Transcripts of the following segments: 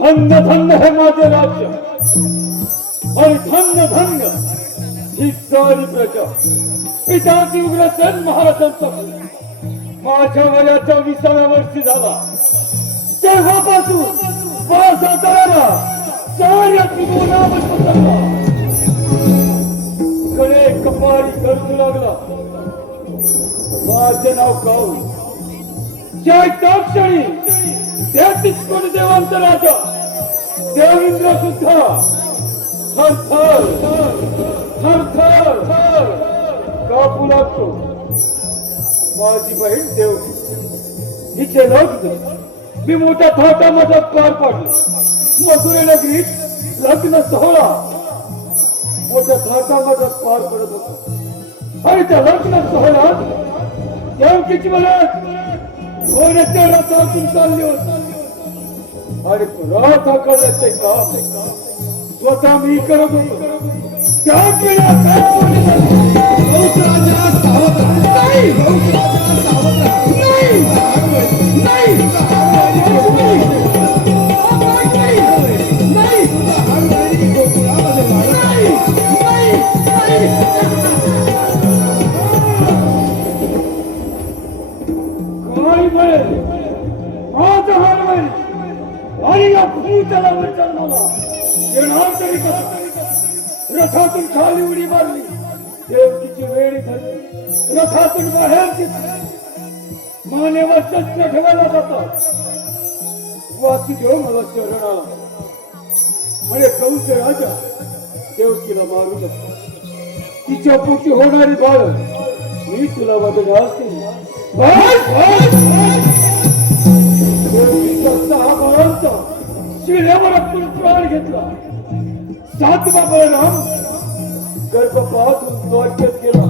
धन्य धन्य हे माझे राज्य आणि धन्य धन्य ही सारी प्रजा पिताची उग्रसेन महाराजांचा माझ्या वयाच्या 20व्या वर्षी झाला तेव्हापासून माझा तळाला साऱ्या त्रिभुवनावर पसरला कडे कपारी गरजू लागला माझे नाव गाऊ ज्या क्षणी 33 कोटी देवांचा राजा देवेंद्र सुद्धा थर थर थर थर थर कापू लागतो माझी बहीण देवकी हिचे लग्न मी मोठ्या थाटामध्ये पार पाडले मथुरे नगरीत लग्न सोहळा मोठ्या थाटामध्ये पार पडत होता आणि त्या लग्न सोहळ्यात देवकीची मला घोड्याच्या रथातून चालली होती आणि रथ करण्याचे काम स्वतः मी करत होतो त्याच रथातून खाली उडी मारली देवकीची वेळी धरली रथातून बाहेर घेतली मानेवर शस्त्र ठेवायला जातात वासुदेव मला शरण आला म्हणे कंस राजा देवकीला मारू नको तिच्या पोटी होणारी बाळ मी तुला वदना असते देवकीचा 6 बाळांचा शिळ्यावर आपण प्राण घेतला 7वा बळराम गर्भपातून द्वारकेत गेला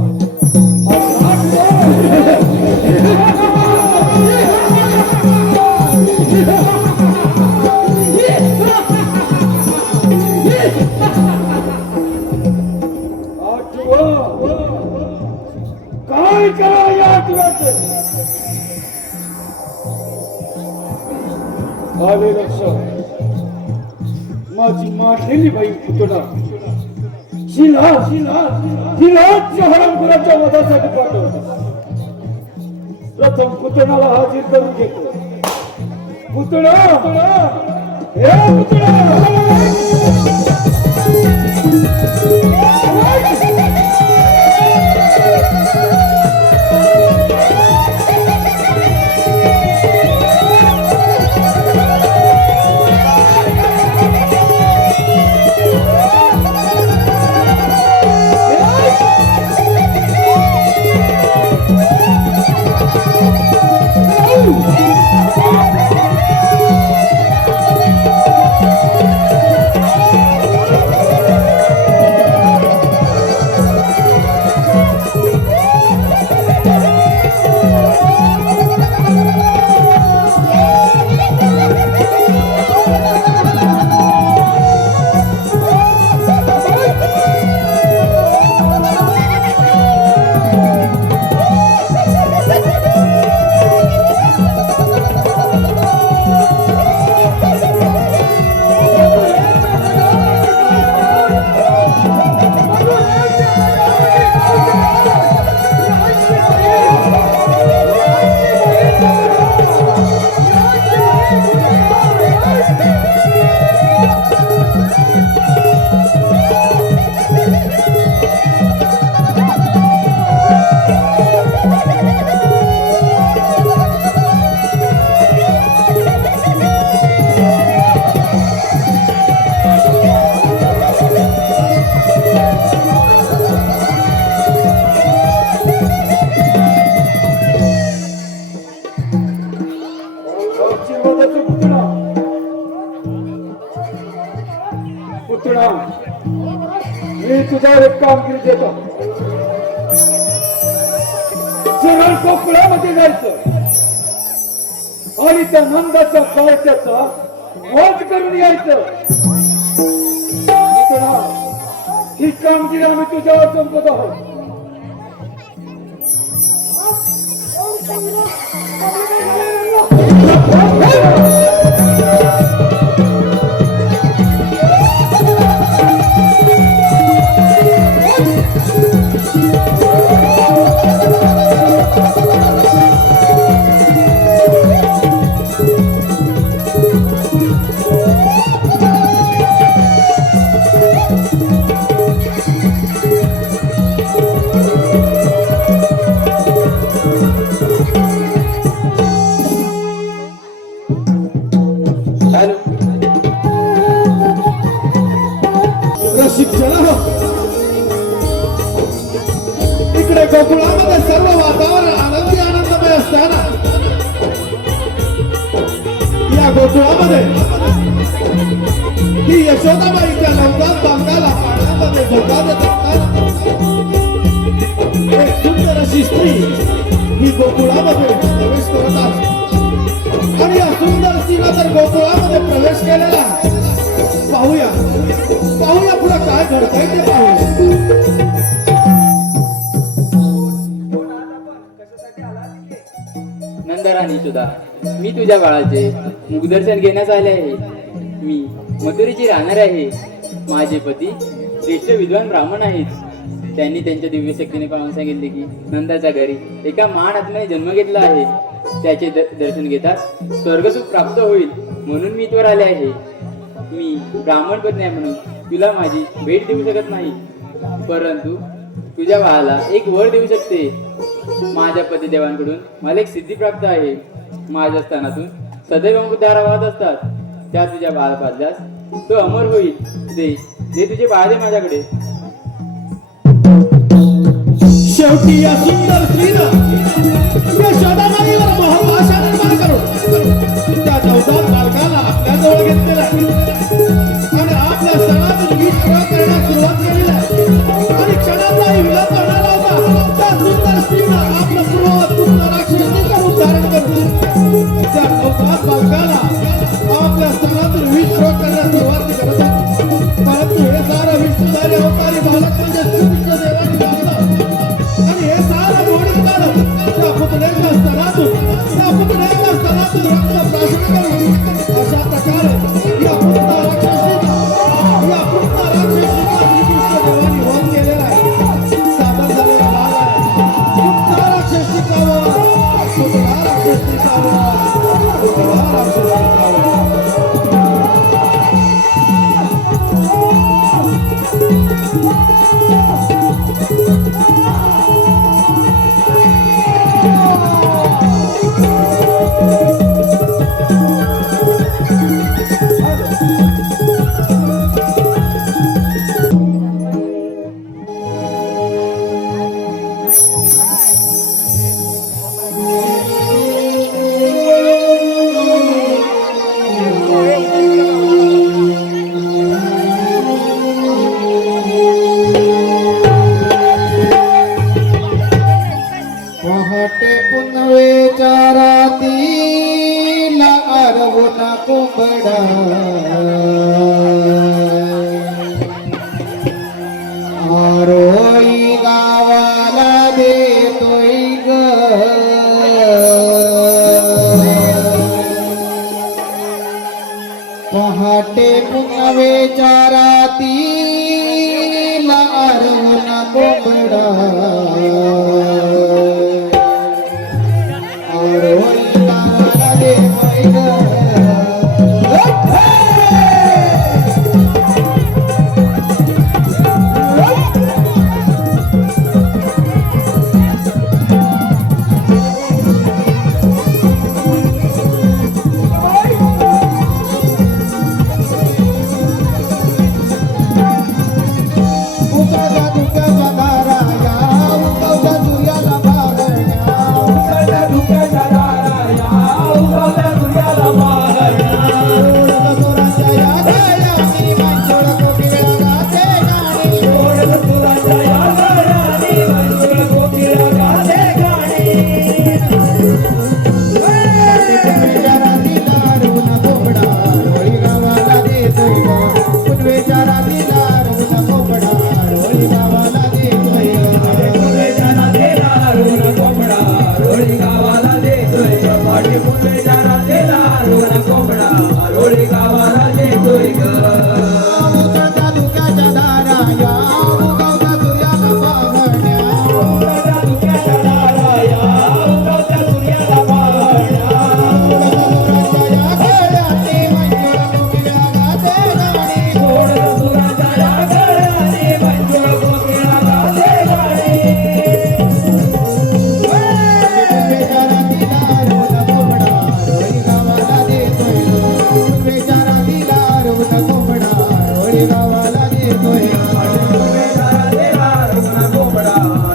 काय करा या आठव्याचे आले लक्षात माझी मारलेली बाई पुतळा शिला हरामखोराच्या वधासाठी पाठवतो प्रथम पुतळाला हाजीर करून घेतो पुतळा हे पुतळा मी तुझ्यावर एक कामगिरी देतो. सरळ कोकणामध्ये जायचं आणि त्या नंदाच्या पायथ्याचा वध करून यायचं. मित्रा, ही कामगिरी आम्ही तुझ्यावर सोपत आहोत. इकडे गोकुळामध्ये सर्व वातावरण आनंदी आनंदमय असताना या गोकुळामध्ये ही यशोदाबाईच्या नवजात बालकाला पाण्यामध्ये धोका देत असताना एक सुंदर अशी स्त्री ही गोकुळामध्ये प्रवेश करत आहे. आणि या सुंदर स्त्रीला तर गोकुळामध्ये प्रवेश केलेला आहे. पाहूया पाहूया पुढे काय घडतंय ते पाहूया. नंदराणी सुद्धा मी तुझ्या बाळाचे मुखदर्शन घेण्यास आले आहे. मी मथुरेची राहणार आहे. माझे पती श्रेष्ठ विद्वान ब्राह्मण आहेत. त्यांनी त्यांच्या दिव्य शक्तीने पाहून सांगितले की नंदाच्या घरी एका महान आत्म्याने जन्म घेतला आहे. त्याचे दर्शन घेताच स्वर्गसुख प्राप्त होईल म्हणून मी इथवर आले आहे. मी ब्राह्मण पत्नी आहे म्हणून तुला माझी भेट देऊ शकत नाही, परंतु तुझ्या बाळाला एक वर देऊ शकते. माझ्या पतिदेवांकडून मला एक सिद्धी प्राप्त आहे. माझ्या स्थानातून सदैव अमृतधारा वाहत असतात. त्या तुझ्या बाळा पाजल्यास तो अमर होईल. दे तुझे बाळ दे माझ्याकडे. शेवटी या सुंदर स्त्रीनं यशोदाबाईवर मोहभाषा निर्माण करून त्या नवजात बालकाला आपल्या जवळ घेतलेला आणि आपल्या सणातून वीज करण्यास सुरुवात केलेली आहे. आणि क्षणाचाही विलंब न लावता त्या सुंदर स्त्रीनं आपलं पूर्ण राक्षसीचं रूप धारण करून त्या नवजात बालकाला आपल्या सणातून वीज करण्यास सुरुवात करत आहे. परंतु हे सारं विष्णुधारी अवतारी बालक म्हणजे श्रीकृष्ण देवाची बालक आणि हे सारं गोडी काढत त्या पुतळ्याच्या स्तनातून रक्त प्राशन करून अशा प्रकारे या पुत्र राक्षसीचा श्रीकृष्ण देवानी वध केलेला आहे. सादर झालेला भाग आहे पुत्र राक्षसीचा वध, पुतळा राक्षसीचा वध, पुतळा राक्षसीचा वध. पहाटे पुनवेच्या रातीला अरवून कोंबडा आरोई गावाला देतोय ग. पहाटे पुनवेच्या रातीला अरवून कोंबडा रोळी गावाला देतोय ग उतरत्या धुक्याच्या धारा या उगवत्या सूर्याला पाहण्या उगवत्या धुक्याच्या धारा या उगवत्या सूर्याला पाहण्या सुराच्या या गळ्याने मंजुळा कोकिळा गाते गाणी गावाला देतोय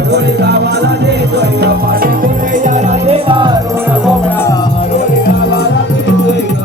रोळी गावाला देतोय ग पाटे पुणे जरा देवा रोळा कोंबडा रोळी गावाला देतोय ग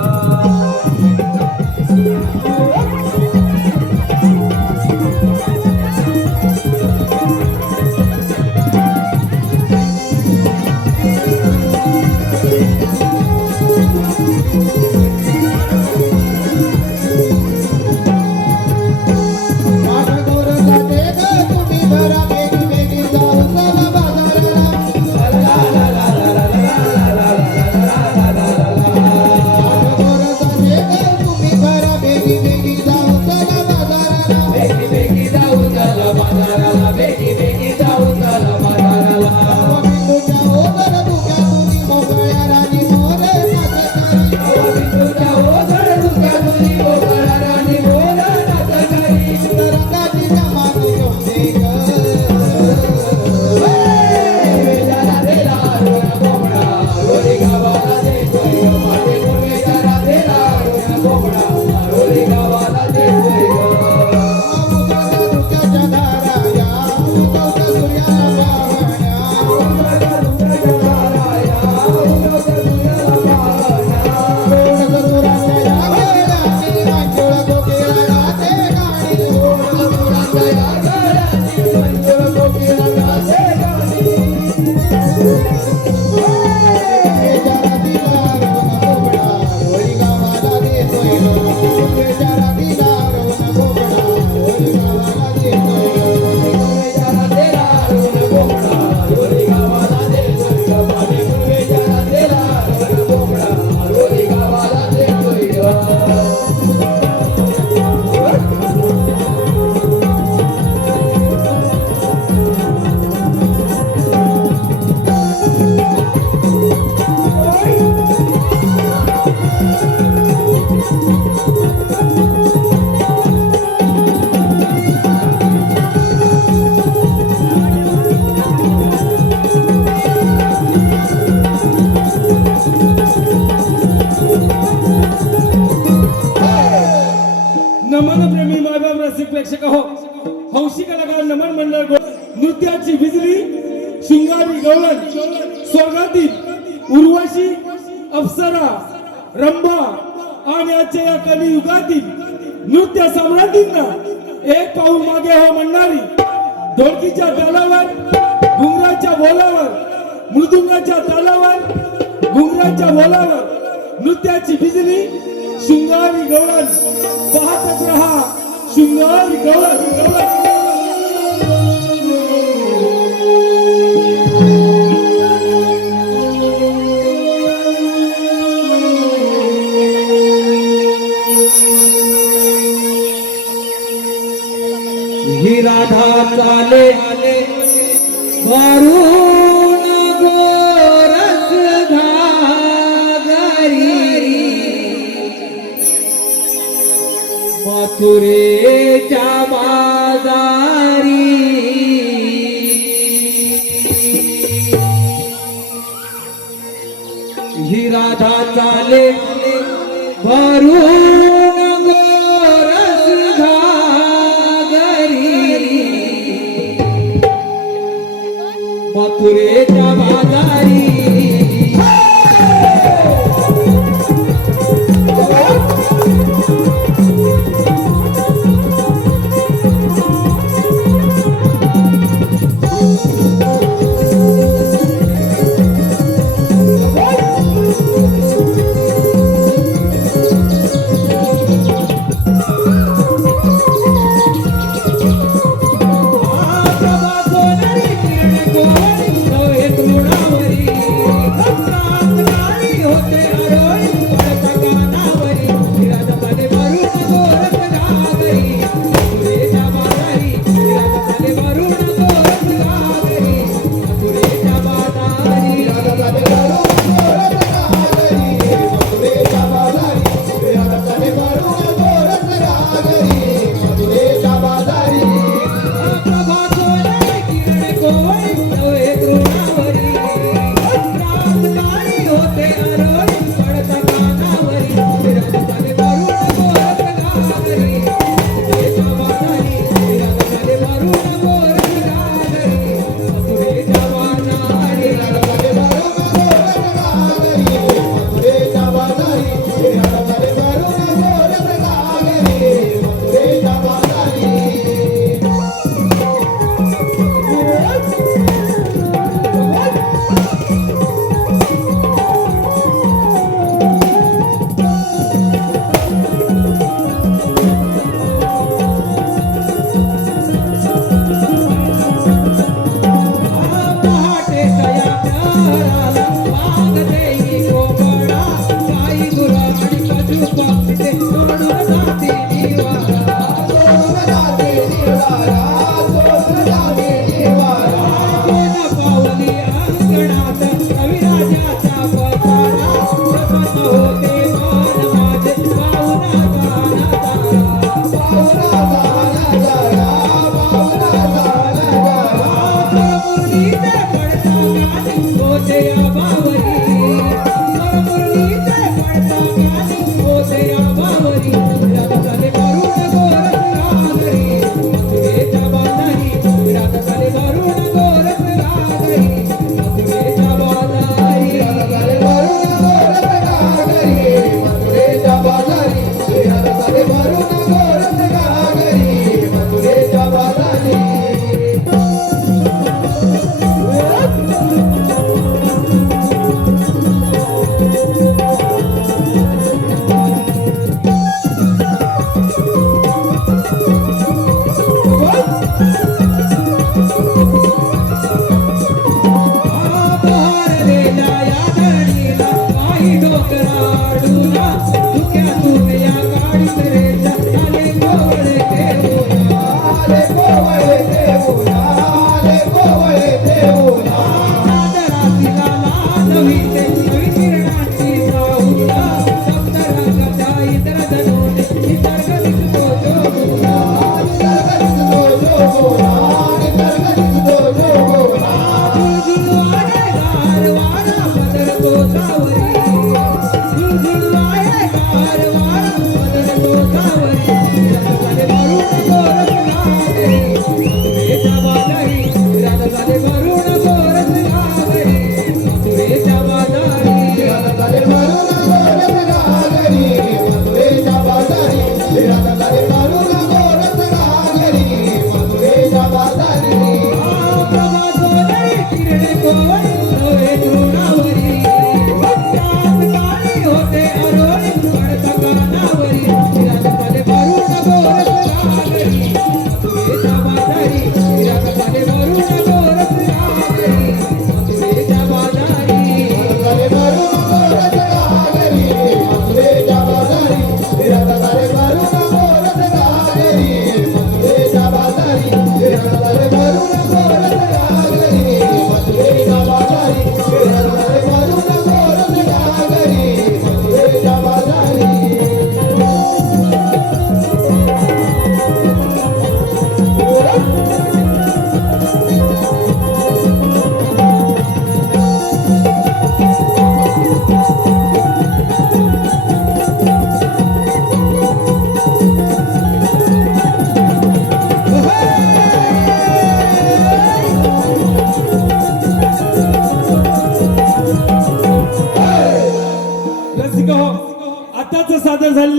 नमन प्रेमी मायबाप रसिक प्रेक्षक हो हौशी कलाकार नमन मंडळ नृत्याची बिजली शिंगारी गवळण स्वर्गातील उर्वशी अप्सरा रंभा आणि आजच्या या कलियुगातील नृत्य सम्राटींना एक पाऊल मागे हो म्हणणारी ढोलकीच्या तालावर घुंगराच्या बोलावर मृदुंगाच्या तालावर घुंगराच्या बोलावर नृत्याची बिजली शिंगारी गवळण पाहतच रहा शिंगारी गवळण ही राधा चाले वारून गोरस घागरी मथुरेच्या बाजारी ही राधा चाले वारून गोरस घागरी मथुरेच्या बाजारी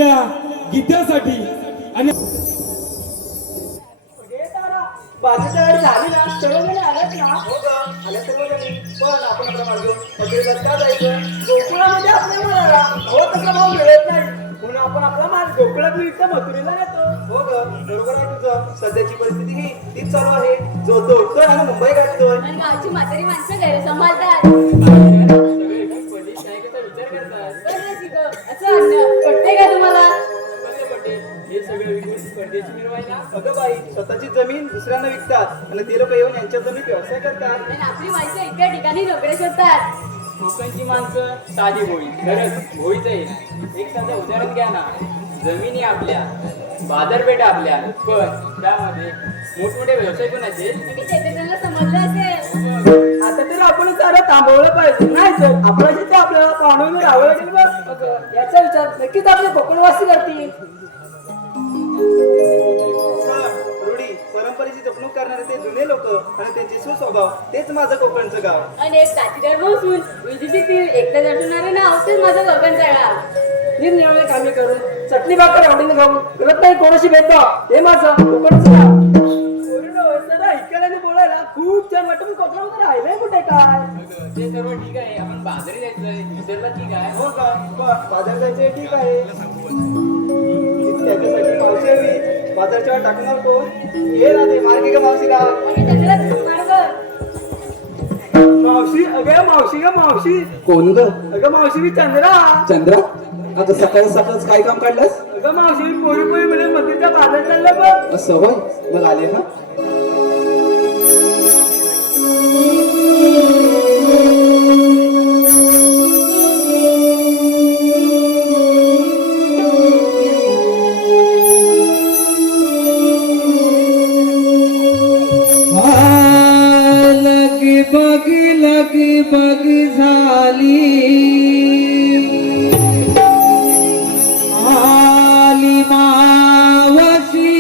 चालल्या गीत्यासाठी आणि बाजूच्या गाडी झाली ना सर्वजण आल्यात ना हो का आल्या सर्वजणी पण आपण आपला मार्ग मजुरीला का जायचं गोकुळामध्ये आपल्या मुलाला हो तसा भाव मिळत नाही म्हणून आपण आपला मार्ग गोकुळात इथं मथुरेला नेतो हो ग बरोबर आहे तुझं सध्याची परिस्थिती ही तीच चालू आहे जो तो उठतोय आणि मुंबई गाठतोय आणि गावची म्हातारी माणसं गैर सांभाळतात सगळे पोलीस नायकाचा विचार करतात. बरं ठीक आहे. असं आणणं पटतंय का तुम्हाला कसं पटेल हे सगळं विकून परदेशी मिळवायला? अगं बाई स्वतःची जमीन दुसऱ्यांना विकतात आणि ते लोक येऊन यांच्या जमीन व्यवसाय करतात आणि आपली माणसं इतक्या ठिकाणी नोकऱ्या शोधतात कोकणची माणसं साधी भोळी खरंच भोळीच आहे. एक साधं उदाहरण घ्या ना, जमिनी आपल्या बाजारपेठा आपल्या पण त्यामध्ये मोठमोठे व्यवसाय कोणाचे? आणि ते त्यांना समजलं असेल आता तर आपण सारं थांबवलं पाहिजे नाही तर आपल्या जिथे आपल्याला पाहून राहावं लागेल बघ याचा विचार नक्कीच आपले कोकणवासी करतील रूढी परंपरेची जपणूक करणारे ते जुने लोक आणि त्यांचे सुस्वभाव तेच माझं कोकणचं गाव आणि एक साथीदार बसून विजिटीतील एकट्या जटवणारे नाव तेच माझं गगनचा गाव निरनिराळे कामे करून चटणी भाकर आवडीने खाऊन करत नाही कोणाशी भेटतो हे माझं कोकणचं गाव ऐकायला बोलायला खूप छान वाटतं कोकणामध्ये राहिलंय कुठे काय ते सर्व ठीक आहे, आपण बाजारी जायचंय विसरला ठीक आहे. हो का बाजार जायचे ठीक आहे त्याच्यासाठी मावशी हवी बाजारच्या वेळी टाकणार कोण ये राहते मार्गी का मावशीला आणि त्याच्याला मार्ग मावशी अगं मावशी ग मावशी कोण ग अगं मावशी मी चंद्रा चंद्रा आता सकाळ सकाळच काय काम काढलंस अगं मावशी मी पोरी पोरी म्हणजे मंदिरच्या बाजार चाललं बघ असं होय मग आले हा लगी बग झाली आली मावशी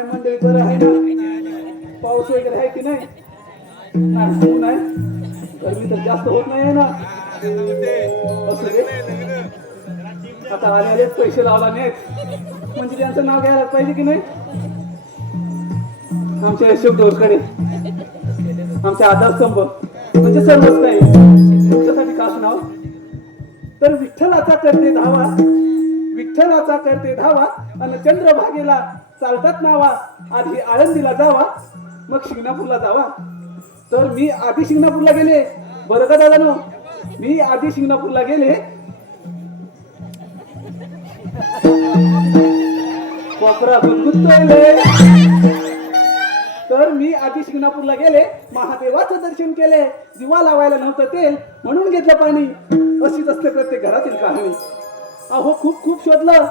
काय मंडळी बरं आहे ना? पाऊस वगैरे आहे की नाही? नाही ऊन आहे, गरमी तर जास्त होत नाही ना? असू दे, आता आलेलेच पैसे लावला नाहीत म्हणजे त्यांचं नाव घ्यायला पाहिजे की नाही? आमच्या यशोदोरकडे आमचे आधारस्तंभ म्हणजे सर्वच काही तुमच्यासाठी कास नाव. तर विठ्ठलाचा करते धावा, विठ्ठलाचा करते धावा आणि चंद्रभागेला चालतात नावा. आधी आळंदीला जावा मग शिंगणापूरला जावा. तर मी आधी शिंगणापूरला गेले बरं का दादानो, मी आधी शिंगणापूरला गेले. कोपरा गुदगुदतोय. तर मी आधी शिंगणापूरला गेले, महादेवाचं दर्शन केले. दिवा लावायला नव्हतं तेल म्हणून घेतलं पाणी. अशीच असते प्रत्येक घरातील कहाणी. अहो खूप खूप शोधलं,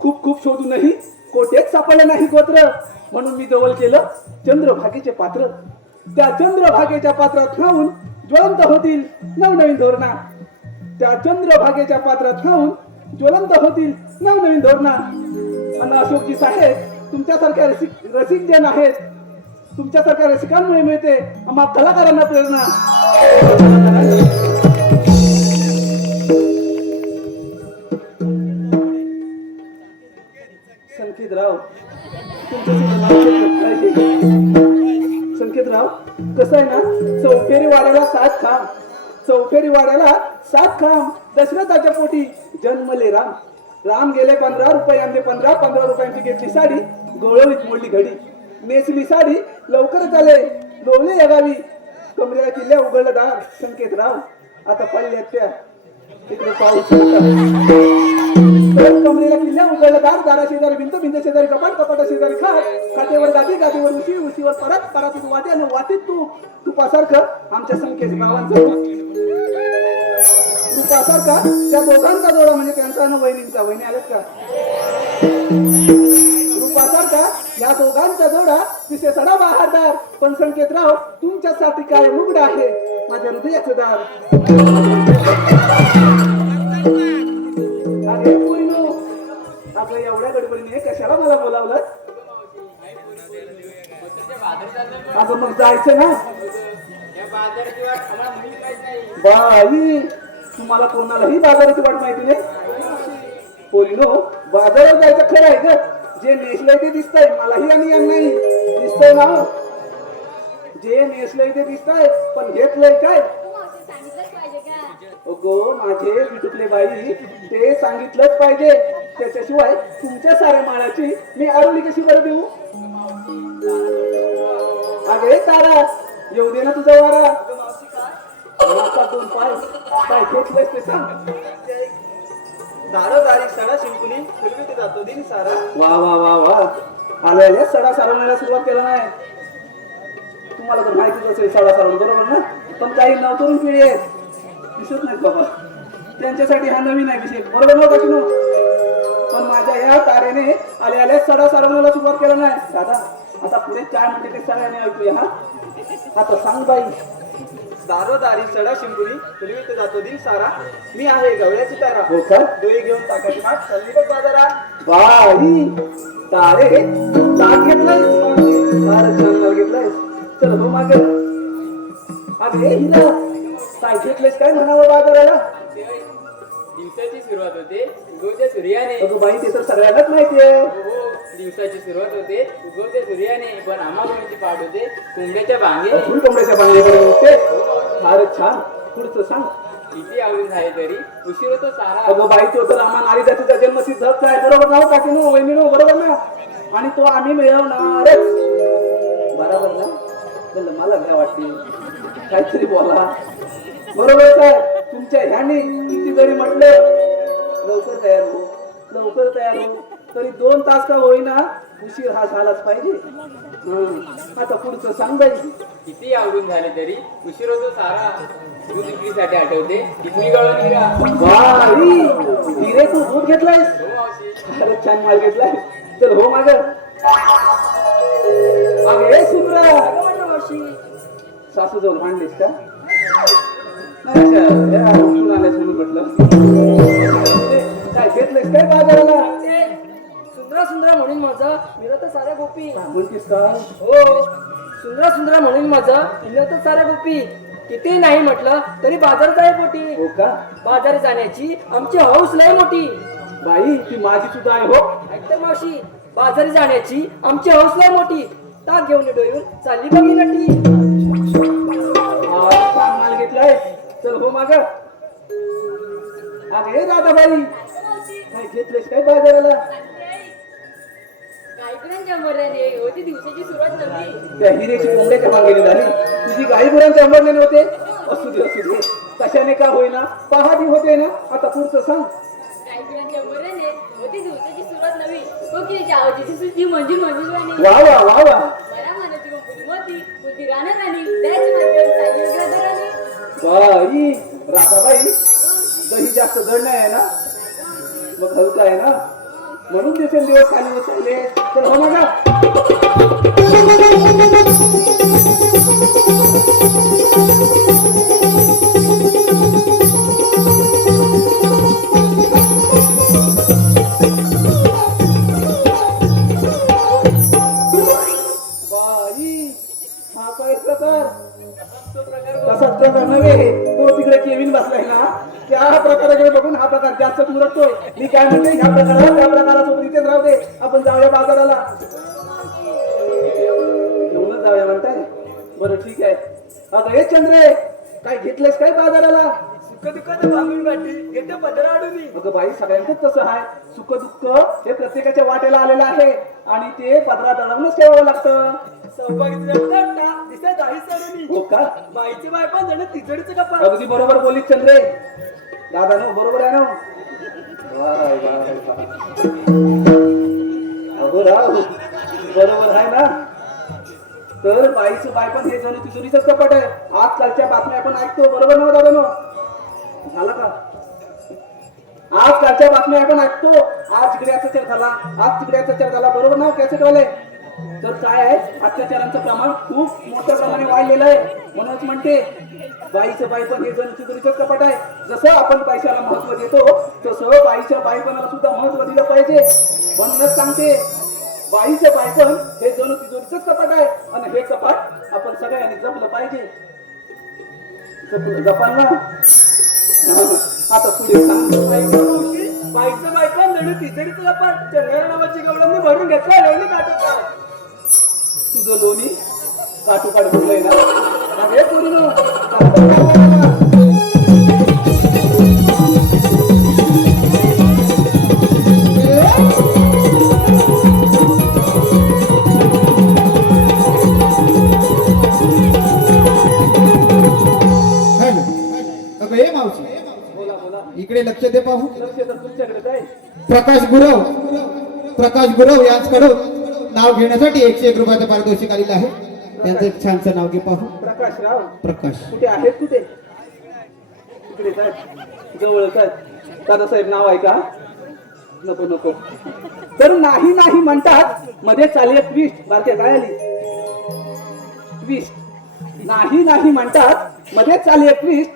खूप खूप शोधूनही कोठेच सापडलं नाही गोत्र. म्हणून मी जवळ केलं चंद्रभागेचे पात्र. त्या चंद्रभागेच्या पात्रात खाऊन ज्वलंत होतील नवनवीन धोरणा. त्या चंद्रभागेच्या पात्रात खाऊन ज्वलंत होतील नवनवीन धोरणा. आणि अशोकजी साहेब तुमच्यासारख्या रसिक जन आहेत, तुमच्यासारख्या रसिकांमुळे मिळते आम्हा कलाकारांना प्रेरणा. संकेतराव संकेतराव कसं आहे ना, चौफेरी वाड्याला 7 खांब, चौफेरी वाड्याला 7 खांब. दशरथाच्या पोटी जन्मले राम. राम गेले 15 रुपयांचे 15 रुपयांची घेतली साडी, गोळवीत मोडली घडी. नेसली साडी लवकरच आले डोले या गावी. कमरेला किल्ल्या उघडलं दार. संकेतराव आता पडल्या त्या तिकडे पाऊस. कमरेला किल्ल्या उघडलं दार. दारा शेजारी भिंत, भिंत शेजारी कपाट, कपाटा शेजारी खाट. खाटेवर गादी, गादीवर उशी, उशीवर परत, परातीत वाटे आणि वाटीत तू. तुपासारखं आमच्या संकेत गावांचं तुपासारखा त्या दोघांचा जोडा म्हणजे त्यांचा आणि वहिनींचा. वहिनी आल्यात का? रूपासारखा या दोघांचा जोडा तिथे सडा बहारदार. पण संकेतराव तुमच्यासाठी काय मुगड आहे माझ्या हृदयाचं दार. अरे पोरीनो, अगं एवढ्या गडबडीने कशाला मला बोलावलं? अगं मग जायचं ना. बाई तुम्हाला कोणालाही बाजाराची वाट माहिती नाही? पोरीनो बाजारात जायचं खरं आहे ग. जे नेसलंय ते दिसतंय मलाही आणि यांनाही दिसतंय ना. जे नेसलंय ते दिसतंय पण घेतलंय काय? अगो माझे बिटुकले बाई, ते सांगितलंच पाहिजे. त्याच्याशिवाय तुमच्या साऱ्या माळाची मी आरोली कशी बरं देऊ? अगे तारा येऊ दे ना तुझा वारा. आता 2 पाय काय घेतलंय ते सांग. दारोदारी सडा शिंकुली फिरवित जातो दिन सारा. वा वा वा वा, आल्या सडा सारवण्याला सुरुवात केला नाही. तुम्हाला तर माहितीच असेल सडा सारवण बरोबर ना. पण काही नवतरुण पिढी आहेत दिसत नाहीत बाबा, त्यांच्यासाठी हा नवीन आहे विषय बरोबर नव्हता की नव्हतं. पण माझ्या या तारेने आल्या सडा सारवण्याला सुरुवात केला नाही. दादा आता पुढे काय म्हणते ते सगळ्यांनी ऐकूया. हा आता सांग बाई. दारोदारी सडा शिंकुली फिरवित जातो दिन सारा. मी आहे गवळ्याची तारा. हो का? दोई घेऊन टाकायची माठ चालली बघ बाजारात. बाई तारे ताक घेतलाय, फारच छान ताक घेतलाय. चल हो माग. अरे हिला काय घेतलंयस काय म्हणावं बाजाराला? दिवसाची सुरुवात होते उगवत्या सूर्याने. अगं बाई ते तर सगळ्यांनाच माहितीये. हो दिवसाची सुरुवात होते उगवत्या सूर्याने. पण आम्हाची पाठ होते कोंबड्याच्या बांगे. फुल कोंबड्याच्या बांगल्याकडे होते. फारच छान. पुढचं सांग. किती आवडून झाले तरी उशीर होतो सारा. अगं बाई तो तर आम्हा नारी जातीचा जन्मसिद्ध हक्क आहे बरोबर ना काकीनो वहिनीनो बरोबर ना. आणि तो आम्ही मिळवणारच बरोबर ना. म्हणलं मला काय वाटते काहीतरी बोला बरोबर काय. तुमच्या ह्याने किती जरी म्हटलं लवकर तयार हो लवकर तयार हो तरी 2 तास का होईना उशीर हा झालाच पाहिजे. आता पुढचं सांगायचं. किती आवडून झाले तरी उशीर होतो सारा. दूध विक्रीसाठी आठवते किती गळून निघा. बाई हिरे तू दूध घेतलायस? हो मावशी. अरे छान माल घेतलाय. चल हो माग. अगे सुंदरा सासू जाऊन मांडलीस का? अच्छा उठून आल्यास म्हणून म्हटलं. काय घेतलंयस काय बाजाराला? सुंदर सुंदरा म्हणून माझा मिळत साऱ्या गोपी. म्हणतेस का? हो, सुंदरा सुंदरा म्हणून माझा मिळत साऱ्या गोपी. किती नाही म्हटलं तरी बाजारात आहे पोटी. हो का? बाजारात जाण्याची आमची हौस लय मोठी. बाई ती माझी सुद्धा आहे हो. ऐकतर मावशी, बाजारी जाण्याची आमची हौस लय मोठी. ताक घेऊन डोयून चालली बघी नटी. छान माल घेतलाय. चल हो माग. अगे राधाबाई काय घेतलेस काय बाजाराला? गायकऱ्यांच्या मर्याने होती दिवसाची सुरुवात नव्हती. त्या हिरेची कोंबड्याच्या मागेली झाली. तुझी गाई गुरांचे अंबरलेले होते. असू दे असू दे. कशाने का होईना पहाडी होते ना. आता पुढचं सांग. गायकऱ्यांच्या मर्याने होती दिवसाची सुरुवात नव्ही. कोकिळीची आवाजाची सुद्धी मंजूर मंजूर वा वा वा वा. बऱ्या मानाची कंपनी मोती होती राहणार राणी द्यायची मागेल साधी वगैरे राणी. बाई राधाबाई दही जास्त जड नाही आहे ना. मग हलका आहे ना. म्हणून दिसेल दिवस खाली बसले. तर हो मागा. बाई हा काय प्रकार? तसाच प्रकार नव्हे. तो तिकडे केविन बसलाय ना. त्या प्रकाराकडे बघून हा प्रकार जास्त मुरतोय. मी काय म्हणते ह्या प्रकाराला त्या प्रकारासोबत इथेच राहू दे. आपण जाऊया बाजाराला. घेऊनच जाऊया म्हणताय. बरं ठीक आहे. अगं हे चंद्रे काय घेतलंस काय बाजाराला? सुख दुःखाचं भांगून गाठी घेते पदर आडूनी. अगं बाई सगळ्यांचंच तसं आहे. सुख दुःख हे प्रत्येकाच्या वाटेला आलेलं आहे आणि ते पदरात अडवूनच ठेवावं लागतं. सौभाग्य दिसत आहे सरुनी. हो का? बाईची बाय पण जण तिजडीचं कपाळ. अगदी बरोबर बोलीत चंद्रे. दादा नो बरोबर आहे ना. Y, Y, Y. अगो राव बरोबर आहे ना. तर बाईचं बायपण हे जणू तिजोरीचंच कपाट आहे. आजकालच्या बातम्या आपण ऐकतो. बरोबर ना दादा नो? झालं का? आजकालच्या बातम्या आपण ऐकतो. आज इकडे अत्याचार झाला, आज तिकडे अत्याचार झाला. बरोबर ना कॅसेट वाले? तर काय आहे अत्याचारांचं प्रमाण खूप मोठ्या प्रमाणे वाढलेलं आहे. म्हणूनच म्हणते बाईचं बाईपण हे जण तिजोरीचंच कपाट आहे. जसं आपण पैशाला महत्व देतो तसं बाईच्या बाईपणाला सुद्धा महत्व दिलं पाहिजे. म्हणूनच सांगते बाईचं बाईपण हे जणू तिजोरीचंच कपाट आहे आणि हे कपाट आपण सगळ्यांनी जपलं पाहिजे. जपाल ना. आता पुढे सांग. बाईचं बाय पण जण तिजडीचं कपाट. चंद्रा नावाची गवळणी भरून घेतला लोणी काटोका. तुझं लोणी काटोकाट भरलंय ना. हे करू अगं हे मावशी बोला बोला. इकडे लक्ष दे पाहू. लक्ष तर तुमच्याकडे काय? प्रकाश गुरव यांच्याकडून नाव घेण्यासाठी 101 रुपयाचं पारितोषिक आलेलं आहे. त्यांचं एक छानसं नाव घे पाहू. प्रकाशराव प्रकाश कुठे आहेत? कुठे? इकडे काय जवळ काय? दादासाहेब नाव आहे का? नको नको. तर नाही नाही म्हणतात मध्ये चालली ट्विस्ट. बारक्या काय आली ट्विस्ट? नाही नाही म्हणतात मध्ये चालली ट्विस्ट.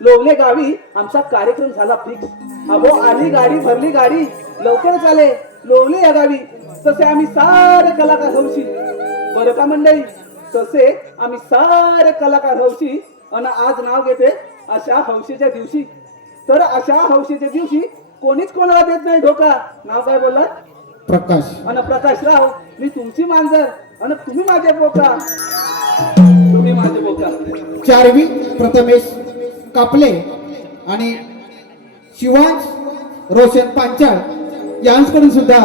लोवले गावी आमचा कार्यक्रम झाला फिक्स. अहो आली गाडी भरली गाडी लवकरच आले लोवले या गावी. तसे आम्ही सारे कलाकार हौशी. बरं का मंडळी? तसे आम्ही सारे कलाकार हौशी आणि आज नाव घेते अशा हौशीच्या दिवशी. तर अशा हौशीच्या दिवशी कोणीच कोणाला देत नाही धोका. नाव काय बोलला? प्रकाश. आणि प्रकाशराव मी तुमची मांजर आणि तुम्ही माझे बोका. तुम्ही माझे बोका. चारवी प्रथमेश कापले आणि शिवांश रोशन पांचाळ यांच्याकडून सुद्धा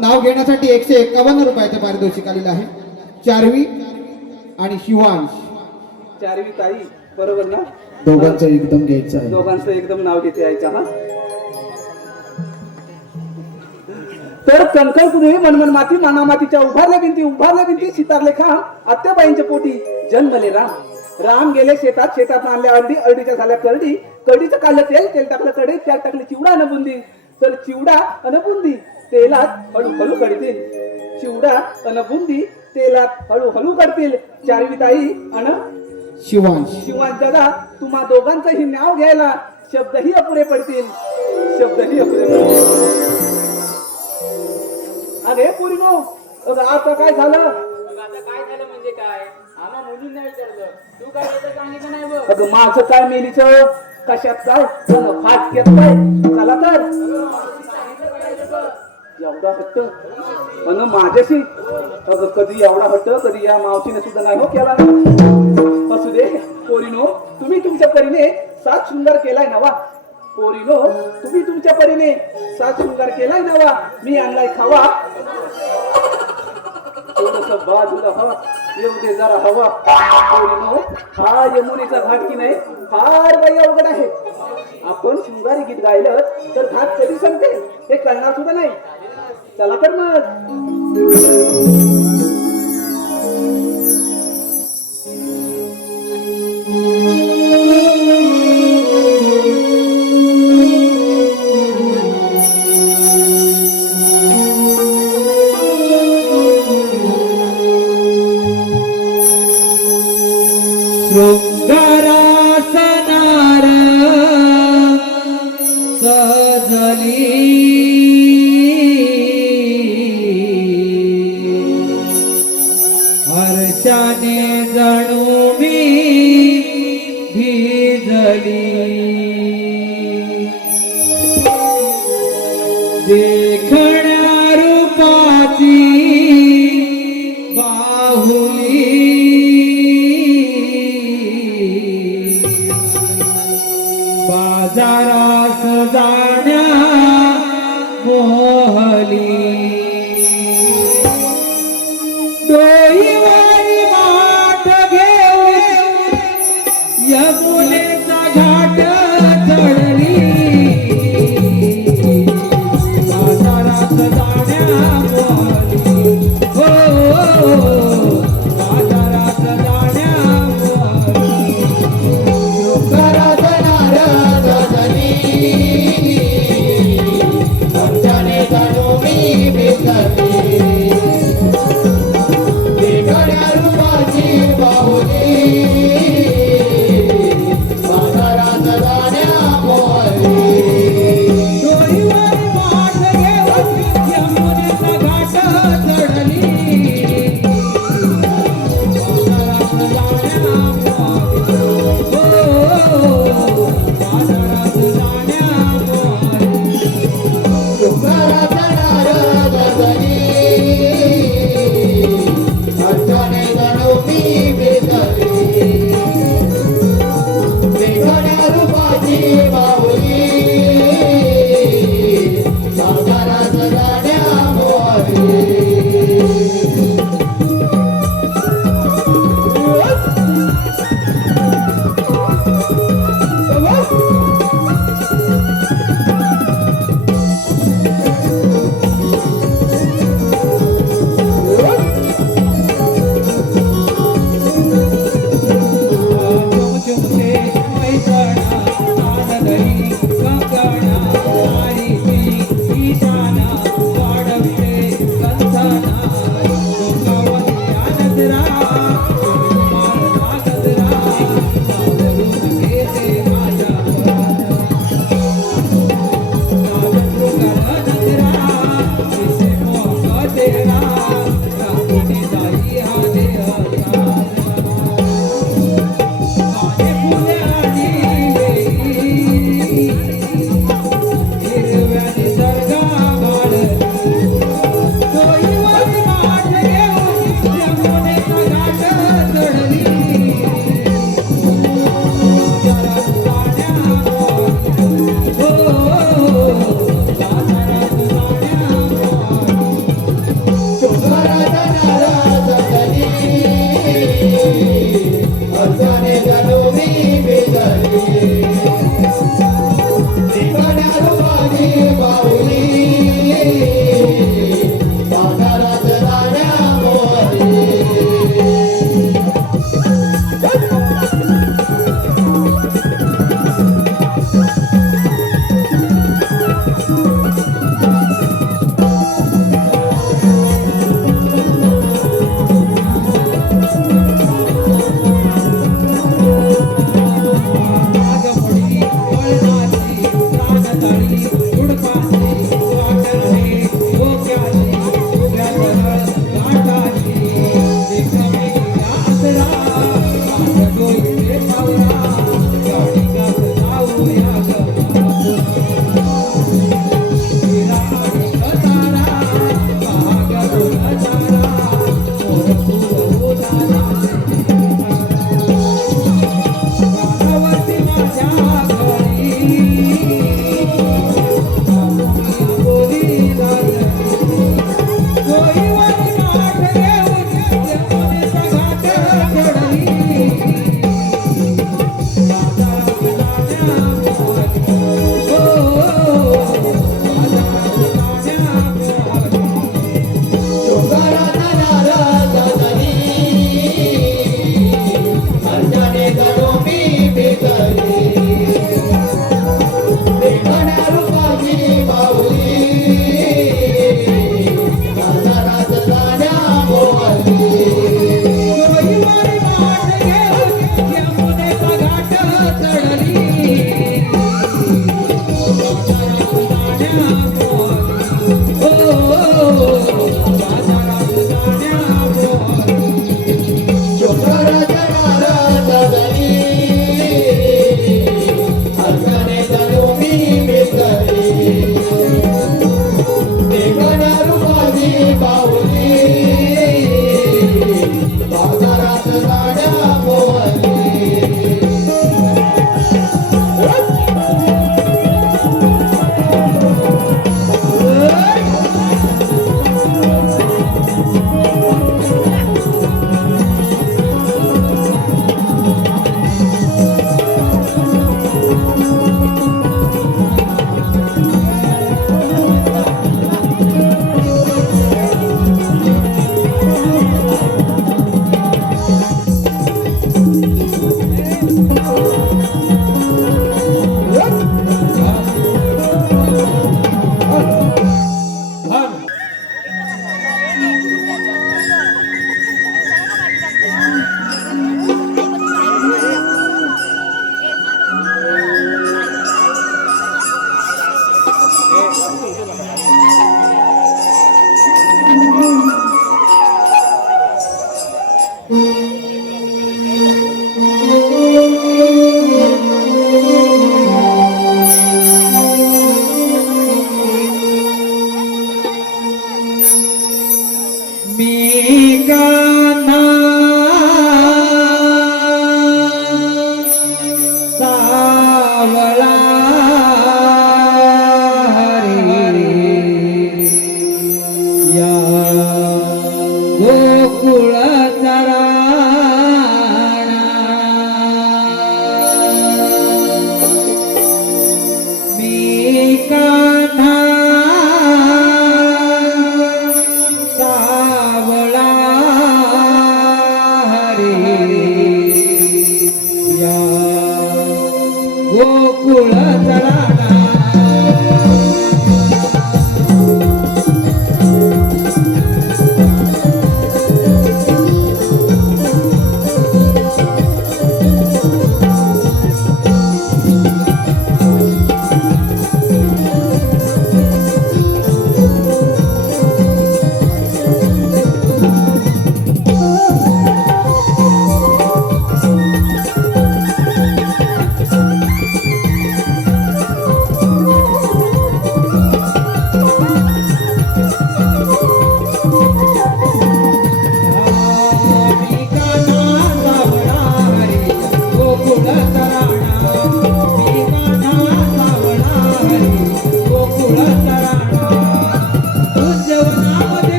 नाव घेण्यासाठी 151 रुपयाचं पारितोषिक आलेलं आहे. चारवी आणि शिवांश चारवी ताई बरोबर ना? दोघांचं एकदम घ्यायचं आहे. दोघांचं एकदम नाव घेते ऐका हा. तर कणकण कुदळी मनमन माती मानामातीच्या उभारल्या भिंती सितारले खांब आत्याबाईंच्या पोटी जन्मले राम. राम गेले शेतात, शेतात आणल्या अंडी, अंडीच्या झाल्या करडी, करडीचं काढलं तेल, तेल टाकलं कढईत, त्यात टाकली चिवडा न बुंदी. तर चिवडा अन बुंदी तेलात हळूहळू कडतील. चिवडा अन बुंदी तेलात हळूहळू कडतील. चारवी ताई अन शिवांश. शिवांश दादा तुम्हा दोघांचंही नाव घ्यायला शब्दही अपुरे पडतील. शब्दही अपुरे पडतील. अरे पोरीनो आता काय झालं? मग आता काय झालं म्हणजे काय? आम्हा मुलींना विचारलं, तू काय याचं सांगितलं नाही बघ. अगं माझं काय मेलीचं कशात काय फाट घेत काय चला तर एवढा हट्ट अन माझ्याशी अगं कधी एवढा हट्ट कधी या मावशीने सुद्धा नाही हो केला. असू दे पोरीनो, तुम्ही तुमच्या परीने सात शृंगार केलाय नवा. पोरीनो, तुम्ही तुमच्या परीने सात शृंगार केलाय नवा. मी आणलाय खावा. थोडस बाजूला हवा येऊ दे जरा हवा. पोरीनो, हा यमुनेचा घाट की नाही फार काही अवघड आहे. आपण शृंगारी गीत गायलं तर घाट कधी संपते हे कळणार सुद्धा नाही. चला तर मग. शृंगारासनार सजली हर्षाने जणू मी भिजली देखण्या रूपाची बाहुली बाजारात जाण्या मोहली डोईवारी माठ घेऊन यमुनेचा घाट चढली बाजारात जाण्या मोहली हो बाजारात जाण्या मोहली Thank you.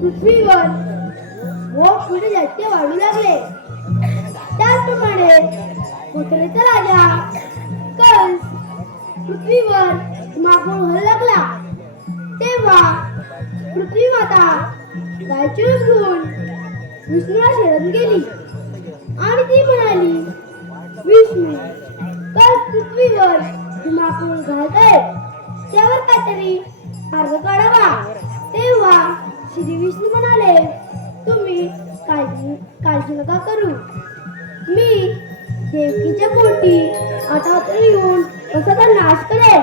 पृथ्वीवर व पुढे दैत्य वाढू लागले. त्याचप्रमाणे मथुरेचा राजा कंस पृथ्वीवर मागून व्हायला लागला. तेव्हा पृथ्वी माता गायची रूप घेऊन विष्णूला शरण गेली आणि ती म्हणाली, विष्णू कंस पृथ्वीवर मागून घालतोय, त्यावर काहीतरी मार्ग काढावा. तेव्हा श्री विष्णू म्हणाले, तुम्ही काळजी नका करू. मी देवकीच्या पोटी आठावतर येऊन असाचा नाश करेल.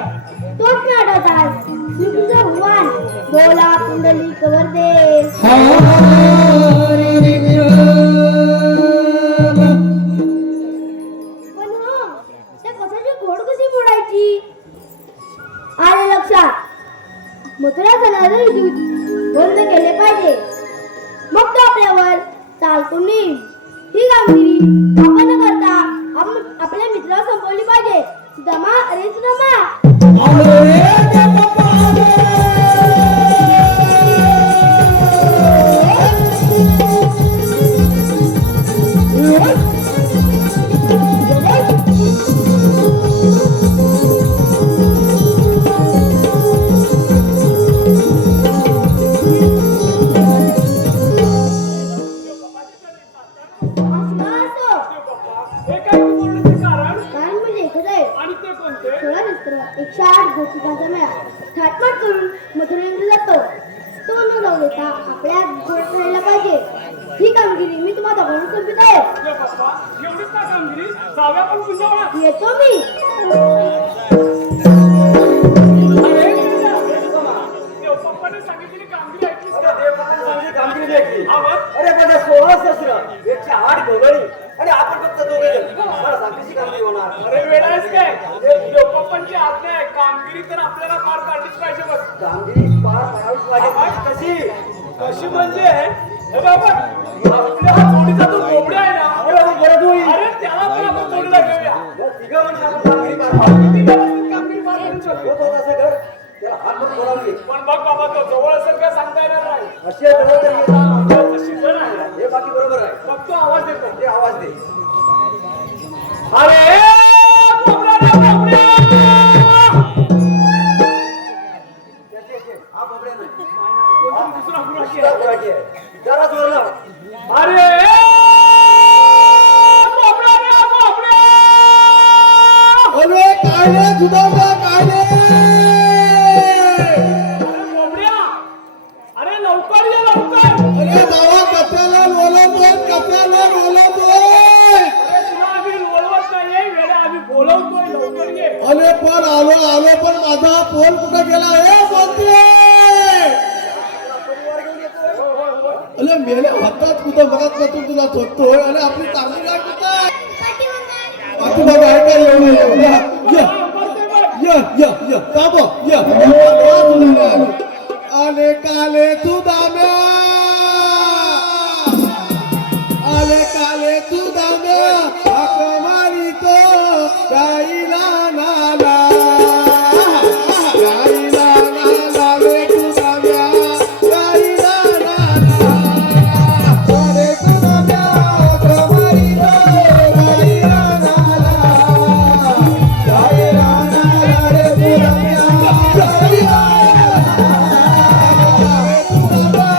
तोच मी आठवतात श्रीकृष्ण भगवान बोला कुंडली कवर दे. पण हो, त्या कशाची घोड कशी फोडायची? आले लक्षात, मथुरा जाणारे दूध बंद केले पाहिजे, मग तो आपल्यावर चाल करून येईल. ही कामगिरी आपण न करता आपल्या मित्राला संपवली पाहिजे. सुदामा, अरे सुदामा, हे काय तू बोलण्याचे कारण कारण म्हणजे एखादं आहे. आणि ते कोणते 16 मित्र 108 गोपिकांचा मेळा थाटमाट करून मथुरेला जातो. तो न जाऊ देता आपल्या घोड राहायला पाहिजे. ही कामगिरी मी तुम्हाला दोघांना संपित आहे. हे बाप्पा एवढीच का कामगिरी साव्या पण तुझ्यावर येतो मी. देवबाप्पाने सांगितलेली कामगिरी ऐकलीस का? कामगिरी देखील. आवाज अरे माझ्या 16 शस्त्र 108 गवळी आणि आपण फक्त दोघे जण. मला सांग कशी कामगिरी होणार? अरे वेळ आहेस काय? देवबाप्पांची आज्ञा आहे, कामगिरी तर आपल्याला पार पाडलीच पाहिजे. बस कामगिरी पार पाडावीच लागेल. कशी? कशी म्हणजे हे बाबा आपल्या जोडीचा तो कोंबड्या आहे ना, बरं होईल. अरे त्याला पण आपण जोडीला घेऊया. या तिघं म्हणजे आपण कामगिरी पार पाडू. किती व्यवस्थित कामगिरी पार करू शकतो. होत असं कर. त्याला हात पण बोलावली. पण बघ बाबा तो जवळ असेल काय सांगता येणार नाही. असे जवळ तर येतात. आमच्याचं सीझन आहे. हे बाकी बरोबर आहे. बघ तो आवाज देतो. ते आवाज दे. अरे कोंबड्या रे कोंबड्या. हा बोबड्या नाही. कोणतरी दुसरा गुराखी दुसरा आहे. गुराखी आहे. जरा जोर लाव. अरे कोंबड्या रे कोंबड्या. अरे काय रे सुदामा, काय रे? अरे कोंबड्या, अरे लवकर ये लवकर. अरे बाबा कशाला बोलवतोय, कशाला बोलवतोय? अरे तुला आम्ही बोलवत नाहीये वेड्या, आम्ही बोलवतोय, लवकर ये. अरे पण आलो पण माझा फोन कुठे गेला हे बोलते. अरे मेल्या हातात कुठं बघत बसून तुला शोधतोय. अरे आपली चांगली गाठ कुठं? बाकी बघ ऐकायला एवढं ये काबो ये आले काले तू दाम्या, आले काले तू दाम्या, हाक मारितो गाईला नाला, गाईला नाला रे तू दाम्या, गाईला नाला, अरे तू दाम्या, हाक मारितो गाईला नाला, गाईला नाला रे तू दाम्या, गाईला नाला, रे तू दाम्या.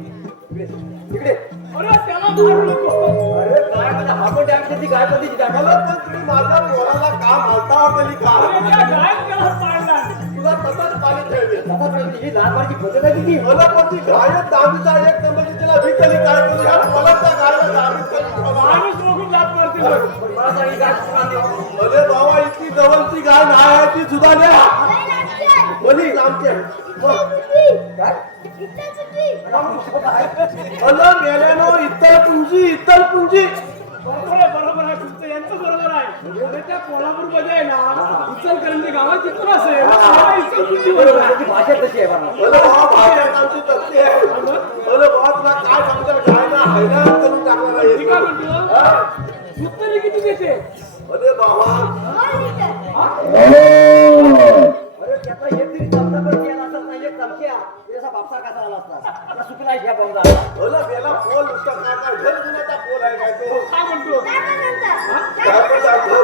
इकडे अरे त्याला मारू नको अरे काय म्हणजे आपण डॅमची गाय कधी दाखवलं पण तुम्ही माझ्या पोराला का मारता तरी का गाय त्याला पाडला तुला तसंच पाणी ठेवले ही लहानपणाची पद्धत आहे की मला पण ती गाय दाबीचा एक नंबरची तिला भीतली काय करू ह्या पोराच्या गायला दाबीचा माणूस बघून लात मारते मला सांगी गाय अरे बाबा इतकी जवळची गाय नाही आहे ती सुद्धा द्या बोली आमचे काय अलग गेल्यानो इतर पुंजी बरोबर आहे तुमचं यांचं बरोबर आहे म्हणजे त्या कोल्हापूरमध्ये आहे ना इचलकरंजी गावात चित्र असेल भाषा कशी आहे भाषा आमची तशी आहे तुला काय समजा काय ना हैराण करून टाकणार आहे काय म्हणतो उत्तर किती देते अरे बाबा अरे त्याचा हे तरी शब्द पण केला असत नाही एक चमक्या त्याचा बापसा कसा आला असता आता सुकला ह्या बंदा बोला बेला पोल उठता काय घर गुन्ह्याचा पोल आहे काय तो काय म्हणतो काय सांगतो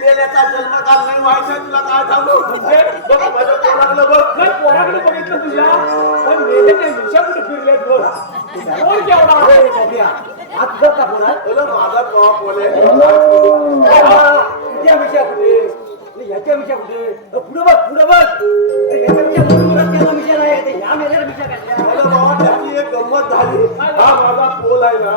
त्याचा जन्म काल नाही व्हायचा तुला काय सांगू बघ माझ्या पोराकडे बघ नाही पोराकडे बघितलं तुझ्या पण मेल्याच्या दिशा कुठे फिरलेत बघ पोल केवढा आहे कधी आज तुझा का पोल आहे बोला माझा पोल आहे तुझ्या विषया कुठे याच्या विषय कुठे पुढे बघ याच्या विषय नाही या मेल्याला विषय काय बाबा त्याची एक गंमत झाली हा माझा पोल आहे ना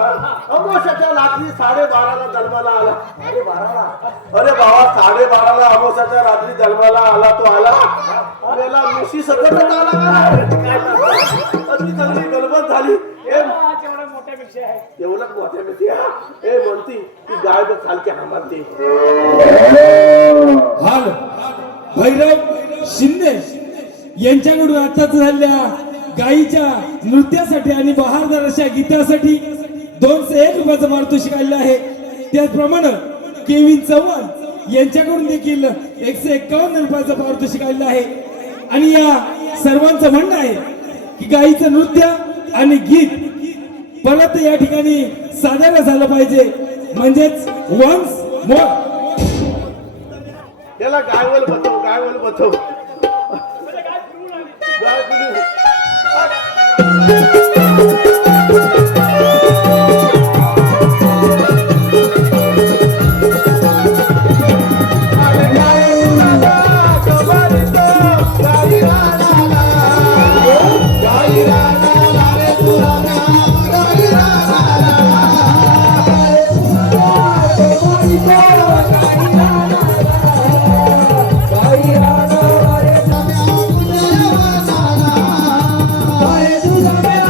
अमोशाच्या रात्री 12:30ला जन्माला आला अरे बाबा 12:30ला अमोशाच्या रात्री जन्माला आला तो आला त्याला मिशी सकटच आला का अशी चांगली गलबत झाली एवढा मोठ्या विषय आहे एवढा मोठ्या विषय हे म्हणती ती गाय बघ खालच्या हामारते हाल भैरव शिंदे यांच्याकडून आताच झालेल्या गायीच्या नृत्यासाठी आणि बहारदार अशा गीतासाठी 201 रुपयाचं पारितोषिक आलेलं आहे. त्याचप्रमाणे केविन चव्हाण यांच्याकडून देखील 151 रुपयाचं पारितोषिक आलेलं आहे. आणि या सर्वांचं म्हणणं आहे की गायीचं नृत्य आणि गीत परत या ठिकाणी सादर झालं पाहिजे म्हणजेच वन्स मोर. त्याला गायवल बचव गाय पिळू. Bye.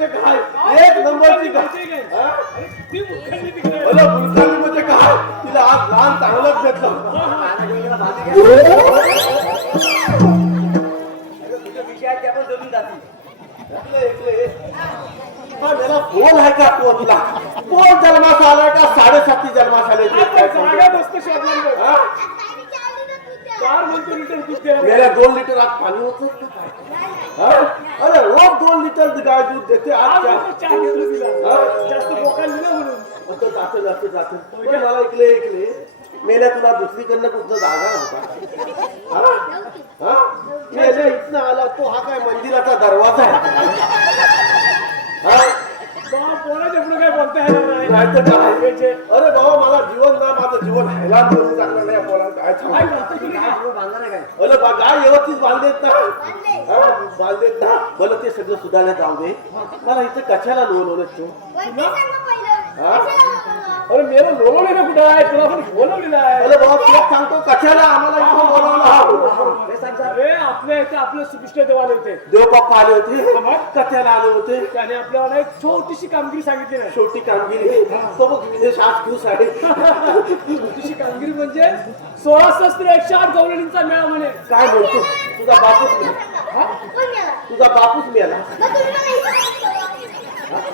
म्हणजे काय एक नंबरची काय हा? अरे मुलगाली म्हणजे काय तिला आज लहान चांगलंच घेतलं तुझ्या विषयात त्या पण जमून जातील. कोण आहे का कोणला कोण जन्मास आलाय का 7.5 जन्मास आले ते काय समजेल? हा? गेल्या 2 लिटर आज पाणी होत नाही का काय? हा? अरे रोज 2 लिटर गाय दूध देते आज जात मला ऐकले मेल्या तुला दुसरीकडनं कुठं जागा नव्हता हा? मेल्या इथनं आला तो हा काय मंदिराचा दरवाजा आहे हा? नाही तर काय? अरे बाबा मला जीवन ना माझं जीवन ह्याला म्हणजे चांगलं नाही बोला काय सांगू अरे बा गाय व्यवस्थित बांधलेत ना बांधलेत ना मला ते सगळं सुधारण्यात जाऊ दे मला इथं कशाला लोन तू अरे मेरा लोळवलं ना कुठं आहे तुला पण बोलवलेलं आहे. अरे बाबा तेच सांगतो कशाला आम्हाला इथं बोलावलं अरे आपल्या इथे आपले सुपिष्ट देवाले होते देव बाप्पा आले होते कथ्याला आले होते त्याने आपल्याला एक छोटीशी कामगिरी सांगितली नाही. छोटी कामगिरी तो बघ विदेश आज खुश आहे छोटीशी कामगिरी म्हणजे 16 शस्त्र 108 गवळणींचा मेळा म्हणे. काय म्हणतो तुझा बापूच मेला तुझा बापूच मेला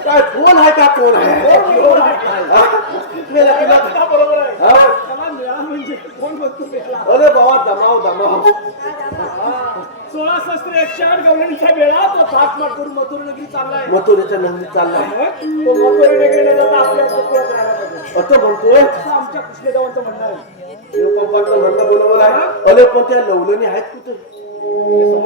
काय कोण आहे का कोण आहे मेला तुला बरोबर आहे. हा? त्याला मेळा म्हणजे कोण म्हणतो मेळा? अरे बाबा दमाव 16 शस्त्र 108 गवळणींचा मेळा तो थाटमाट करून मथुरा नगरी चाललाय. मथुरेच्या नंदी चाललाय तो मथुरा नगरीला जाता आपल्या गोकुळात राहायला पाहिजे असं म्हणतोय असं आमच्या कृष्णदेवांचं म्हणणं आहे. देवपंपांचं म्हणणं बरोबर आहे अरे पण त्या लवलणी आहेत कुठे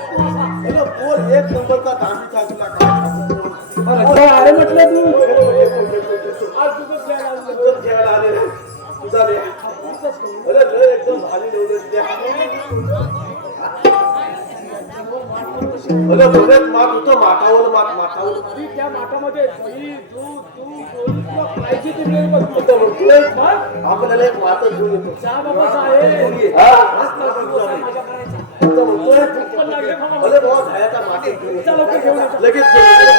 बोल एक नंबरचा दांडीचा तुला काय अरे म्हटलं तू आज दुधच घ्यायला आले रे तुझा रे अरे लय एकदम भारी निवडून द्या अरे बघत मात होतं माठावर माठावर त्या माठामध्ये दही दूध तूप पाहिजे तुम्ही आपल्याला एक मातच घेऊन येतो चहा बाबा आहे हा? अरे बाबा झायाचा मागे लगेच घेऊन ये.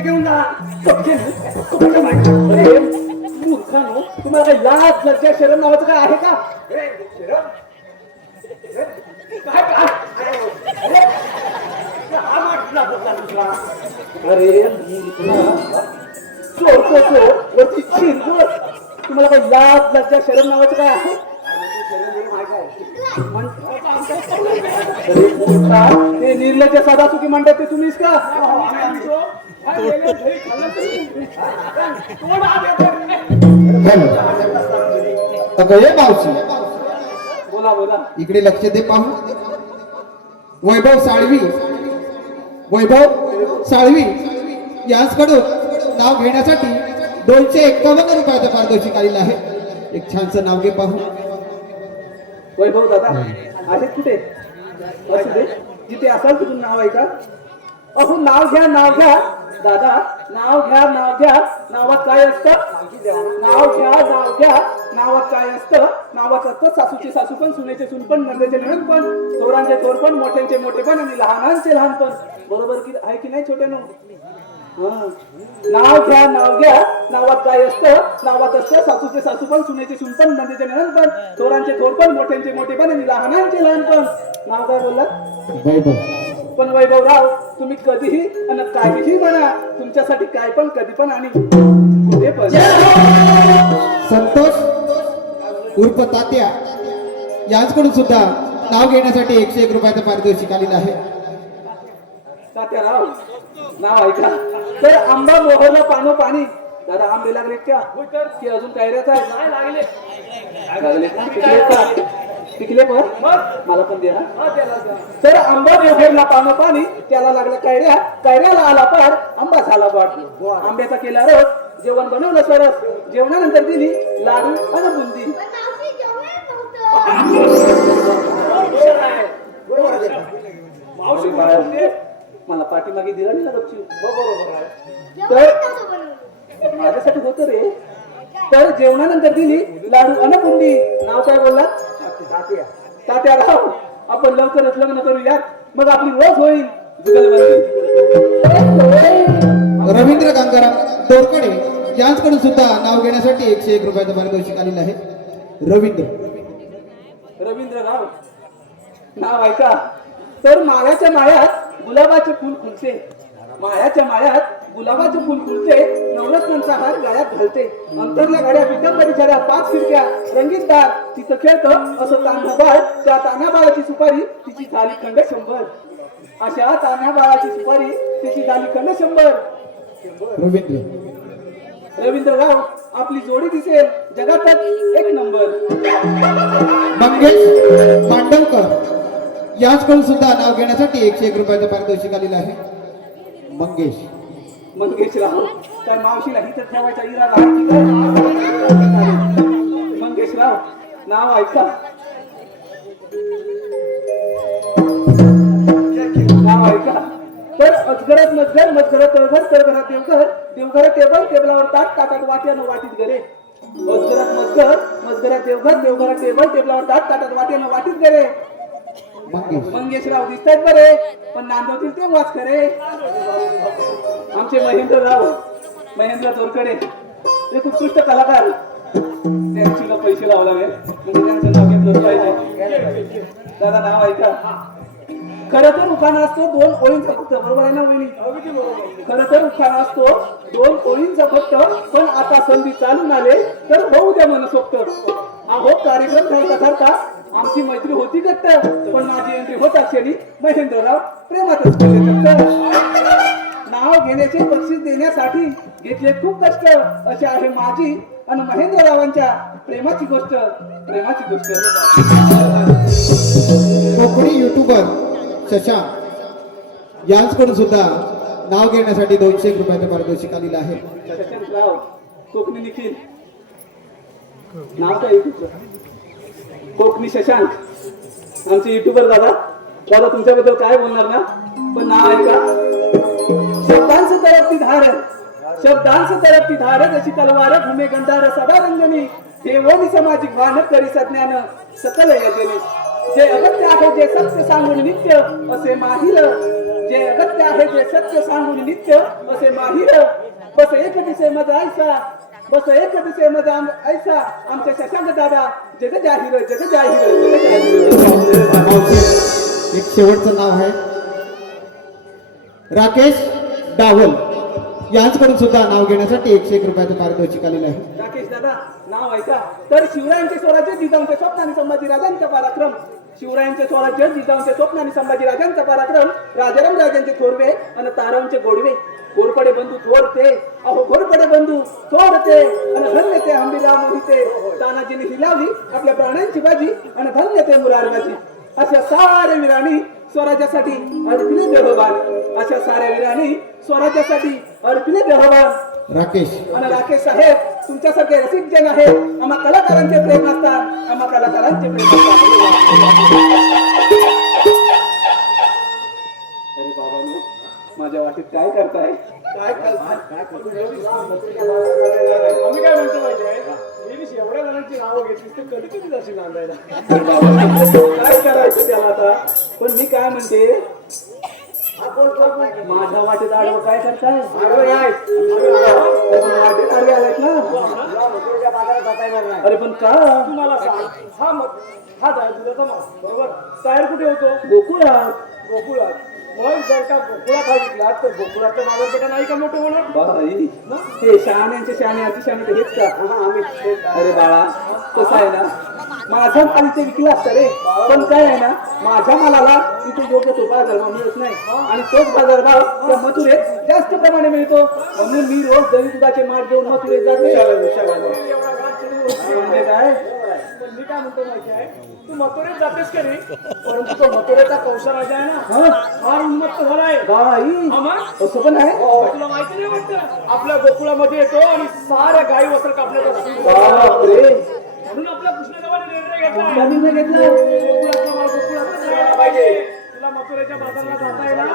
घेऊन जा. अरे मूर्खानो, तुम्हाला काही लाज लज्जा शरम नावाचं काय आहे का? अरे चोर तो चोर वरती शिरजोर, तुम्हाला काही लाज लज्जा शरम नावाचं काय आहे? ते निर्लज्ज साधा चुकी म्हणतात ते तुम्हीच का? अगं ये मावशी, बोला बोला. इकडे लक्ष दे पाहू. वैभव साळवी याचकडून नाव घेण्यासाठी 251 रुपयाचं पारितोषिक आलेलं आहे. एक छानसं नाव घे पाहू. वैभव दादा आहेत कुठे? असू दे, जिथे असाल तिथून नाव आहे का? अहो नाव घ्या नाव घ्या दादा, नाव घ्या नाव घ्या. नावात काय असतं? नाव घ्या नाव घ्या. नावात काय असतं? नावात असतं सासूचे सासू पण, सुनेचे सून पण, नंदेचे नणंद पण, थोरांचे थोर पण, मोठ्यांचे मोठे पण आणि लहानांचे लहानपण. बरोबर की आहे की नाही छोट्यानो? नाव घ्या नाव घ्या. नावात काय असतं? नावात असतं सासूचे सासू पण, सुनेचे सून पण, नंदेचे नणंद पण, थोरांचे थोर पण, मोठ्यांचे मोठे पण आणि लहानांचे लहानपण. नाव काय बोललात? पण वैभवराव, तुम्ही कधीही आणि काहीही म्हणा, तुमच्यासाठी काय पण कधी पण आणि कुठे पण. संतोष उर्फ तात्या यांच्याकडून सुद्धा नाव घेण्यासाठी 101 रुपयाचं पारितोषिक आलेलं आहे. तात्याराव नाव ऐका. तर आंबा मोहरला पानो पाणी. दादा आंबे लागलेत का? की अजून कैऱ्याच आहे? लागले का? पिकले पण मला पण दे ना. तर आंबा मोहरला पानो पाणी, त्याला लागला कैऱ्या, कैऱ्याला आला पार, आंबा झाला पाठ. आंब्याचा केला रस, जेवण बनवलं सरस, जेवणानंतर दिली लाडू आणि बुंदी. मला पाठीमागे दिला नाही ना गपची. तर माझ्यासाठी होतं रे. तर जेवणानंतर दिली लाडू अन बुंदी. नाव काय बोललात? तात्याराव, आपण लवकरच लग्न करूयात, मग आपली ओळख होईल. रवींद्र गंगाराम तोरकडे यांच्याकडून सुद्धा नाव घेण्यासाठी 101 रुपयाचं पारितोषिक आलेलं आहे. रवींद्रराव नाव ऐका. तर माळ्याच्या माळ्यात गुलाबाचे फुल खुलते, माळ्याच्या माळ्यात गुलाबाचे फुल खुलते, नवरत्नांचा हार गळ्यात घालते, अंतरल्या गाड्या पिकांमध्ये छड्या 5 खिडक्या रंगीत दार, तिथं खेळतं असं तान्हा बाळ, त्या तान्हा बाळाची सुपारी तिची झाली खंड 100. अशा तान्हा बाळाची सुपारी तिची झाली खंड 100. रवींद्रराव आपली जोडी दिसेल जगातच 1 नंबर. मंगेश मांडवकर याचकडून सुद्धा नाव घेण्यासाठी 101 रुपयाचं पारितोषिक आलेलं आहे. मंगेशराव काय मावशीला हिथं ठेवायचा इरादा आहे की काय? मंगेशराव नाव ऐका. नाव ऐका. तर अजगरात मजगर, मजगरात तळघर, तळघरात देवघर, देवघरात टेबल, टेबलावर ताट, ताटात वाट्यानं वाटीत गरे. अजगरात मजगर, मजगरात देवघर, देवघरात टेबल, टेबलावर ताट, ताटात वाट्यानं वाटीत गरे. मंगेशराव दिसतात बरे, पण नांदवतील ते वाच करे. आमचे महेंद्रराव, महेंद्र तोरकडे एक उत्कृष्ट कलाकार त्यांची पैसे लावला नाही म्हणजे त्यांचं नाव घेतलं पाहिजे. दादा नाव ऐका. खरं तर उखाणा असतो 2 ओळींचा फक्त, बरोबर आहे ना वहिनी? खरं तर उखाणा असतो 2 ओळींचा फक्त, पण आता संधी चालून आले तर होऊ द्या मनसोक्त. अहो कार्यक्रम ठरता आमची मैत्री होती घट्ट, पण माझी एंट्री होता क्षणी महेंद्रराव प्रेमातच पडले घट्ट. नाव घेण्याचे बक्षीस देण्यासाठी घेतले खूप कष्ट, अशी आहे माझी आणि महेंद्ररावांच्या प्रेमाची गोष्ट. कोकणी युट्यूबर शशांक यांच्याकडून सुद्धा नाव घेण्यासाठी 200 रुपयाचं पारितोषिक आलेलं आहे. शशांकराव कोकणी निखिल नाव काय तुमचं? कोकणी शशांक आमचे युट्यूबर दादा. दादा तुमच्याबद्दल काय बोलणार ना, पण नाव ऐका. शब्दांचं तळपती धार जशी तलवार भूमे गंधार सदा रंजनी ठेवोनी सामाजिक भान करी सज्ञान सकल यजनी. जे अगत्य आहे जे सत्य सांगून नित्य असे माहिर, जे अगत्य आहे जे सत्य सांगून नित्य असे माहिर. बस एक दिसे मजा ऐसा, बस एक दिसे मजा ऐसा आमच्या शशांक दादा जग जाहीर. एक शेवटचं नाव आहे राकेश डावल यांच्याकडून सुद्धा नाव घेण्यासाठी 101 रुपयाचं पारितोषिक आलेलं आहे. राकेश दादा नाव ऐका. तर शिवरायांचे स्वराज्य जिजाऊंचे स्वप्न आणि संभाजीराजांचा पराक्रम, शिवरायांचे स्वराज्य जिजाऊंचे स्वप्न आणि संभाजीराजांचा पराक्रम, राजाराम राजांचे थोरवे आणि तारांचे गोडवे. घोरपडे बंधू थोरते, अहो घोरपडे बंधू थोरते आणि धन्य ते हंबीराव मोहिते. तानाजीने हिलावली आपल्या प्राण्यांची बाजी आणि धन्य ते मुरारबाजी. अशा साऱ्या वीरांनी स्वराज्यासाठी अर्पिले देहभान, अशा साऱ्या वीरांनी स्वराज्यासाठी अर्पिले देहभान. राकेश आणि राकेश साहेब तुमच्यासारखे रसिक जन आहे. आम्हा कलाकारांचे प्रेम असतात, आम्हा कलाकारांचे प्रेम असतात. अरे बाबांनो, माझ्या वाटेत काय करताय? आम्ही काय म्हणतो माहितीये, एवढ्या जणांची नावं घेतलीस तर कधी कधी जाशील नांदायला? काय करायचं त्याला आता? पण मी काय म्हणते, माझ्या वाटेत आडवं काय करताय? वाटेत आडवे आलायत ना? अरे पण का? तुम्हाला सांग, हा दुधाचा मास बरोबर तयार कुठे होतो? गोकुळात. मग जर का गोकुळात हा विकला तर गोकुळाचं बाजारपेठा नाही का मोठं होणार? बाई हे शहाण्यांचे शहाणे अतिशहाणे तर हेच का? अरे बाळा कसं आहे ना, माझा माल इथे विकला असता रे, पण काय आहे ना, माझ्या मालाला इथे योग्य तो बाजारभाव मिळत नाही आणि तोच बाजारभाव त्या मथुरेत जास्त प्रमाणे मिळतो. म्हणून मी रोज दही दुधाचे माठ घेऊन मथुरेत जाते. म्हणजे काय? पण मी काय म्हणतो माहिती आहे, तू मथुरेत जातेस का रे? परंतु तो मथुरेचा कौशल राजा आहे ना, फार उन्मत्त झालाय. बाई असं पण आहे? तुला माहिती नाही वाटतं, आपल्या गोकुळामध्ये येतो आणि साऱ्या गाई वस्त्र कापण्यात असतो. बापरे, म्हणून आपल्या कृष्णदेवाने निर्णय घेतला निर्णय घेतला. गोकुळातला माल गोकुळातच राहायला पाहिजे. तुला मथुरेच्या बाजारला जाता येणार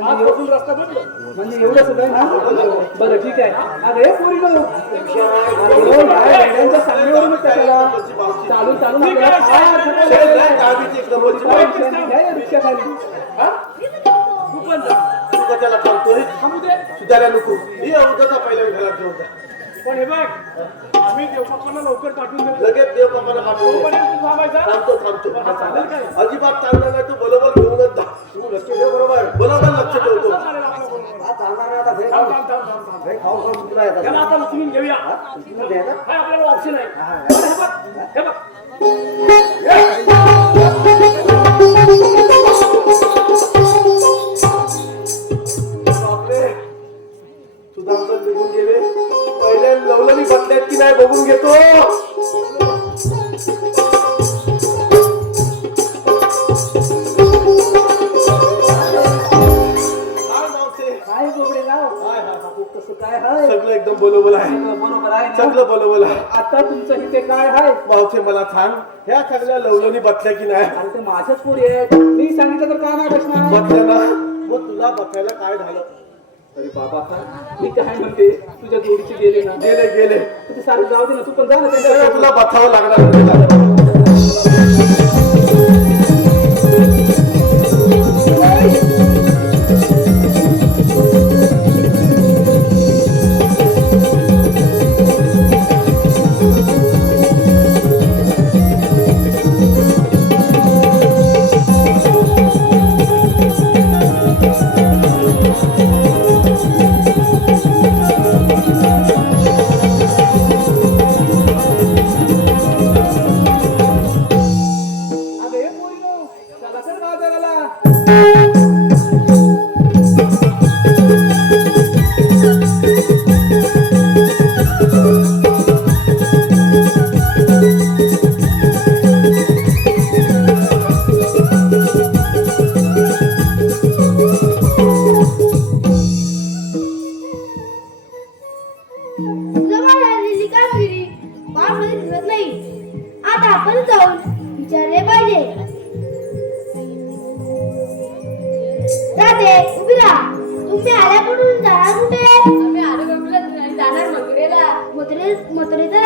आजपासून रस्ता बंद. म्हणजे एवढं सगळं ना? बरं ठीक आहे. अरे पोरीनो, गाड्यांच्या सांगण्यावरूनच त्याला चालून आपल्याला फार थकवा लागलेला आहे. रिक्षाखाली तू पण जा. त्याला सांगतोय थांबू दे. सुधारा नको ही अवधता पहिल्या घरात घेऊन जा. पण हे बघ, आम्ही देवबापांना लवकर पाठवून देतो. लगेच देव बापाला पाठवून तोपर्यंत तू थांबायचा. थांबतो हा, चालेल काय? अजिबात चालणार नाही. तू बरोबर घेऊनच जा. तू लक्ष ठेव. बरोबर लक्ष ठेवतो. असं चालेल आपल्या बरोबर. थांब. त्याला आता उचलून घेऊया. काय आपल्याला ऑप्शन आहे? हे बघ. बापरे, सुधांकर निघून गेले. पहिले लवलनी बसल्यात की नाही बघून घेतो. काय गोबडे नाव? तसं काय आहे? सगळं एकदम बरोबर आहे. बरोबर आहे ना? सगळं बरोबर आहे. आता तुमचं इथे काय आहे? मावशे मला सांग, ह्या सगळ्या लवलनी बसल्या की नाही? आणि ते माझ्याच पोरी आहेत. मी सांगितलं तर का नाही बसणार? बसल्या ना, मग तुला बसायला काय झालं? अरे बाबा, मी काय म्हणते, तुझ्या जोडीचे गेले ना? गेले ते सारे जाऊ दे ना, तू पण जा ना त्याला त्यांच्या. तुला बसावं लागणार.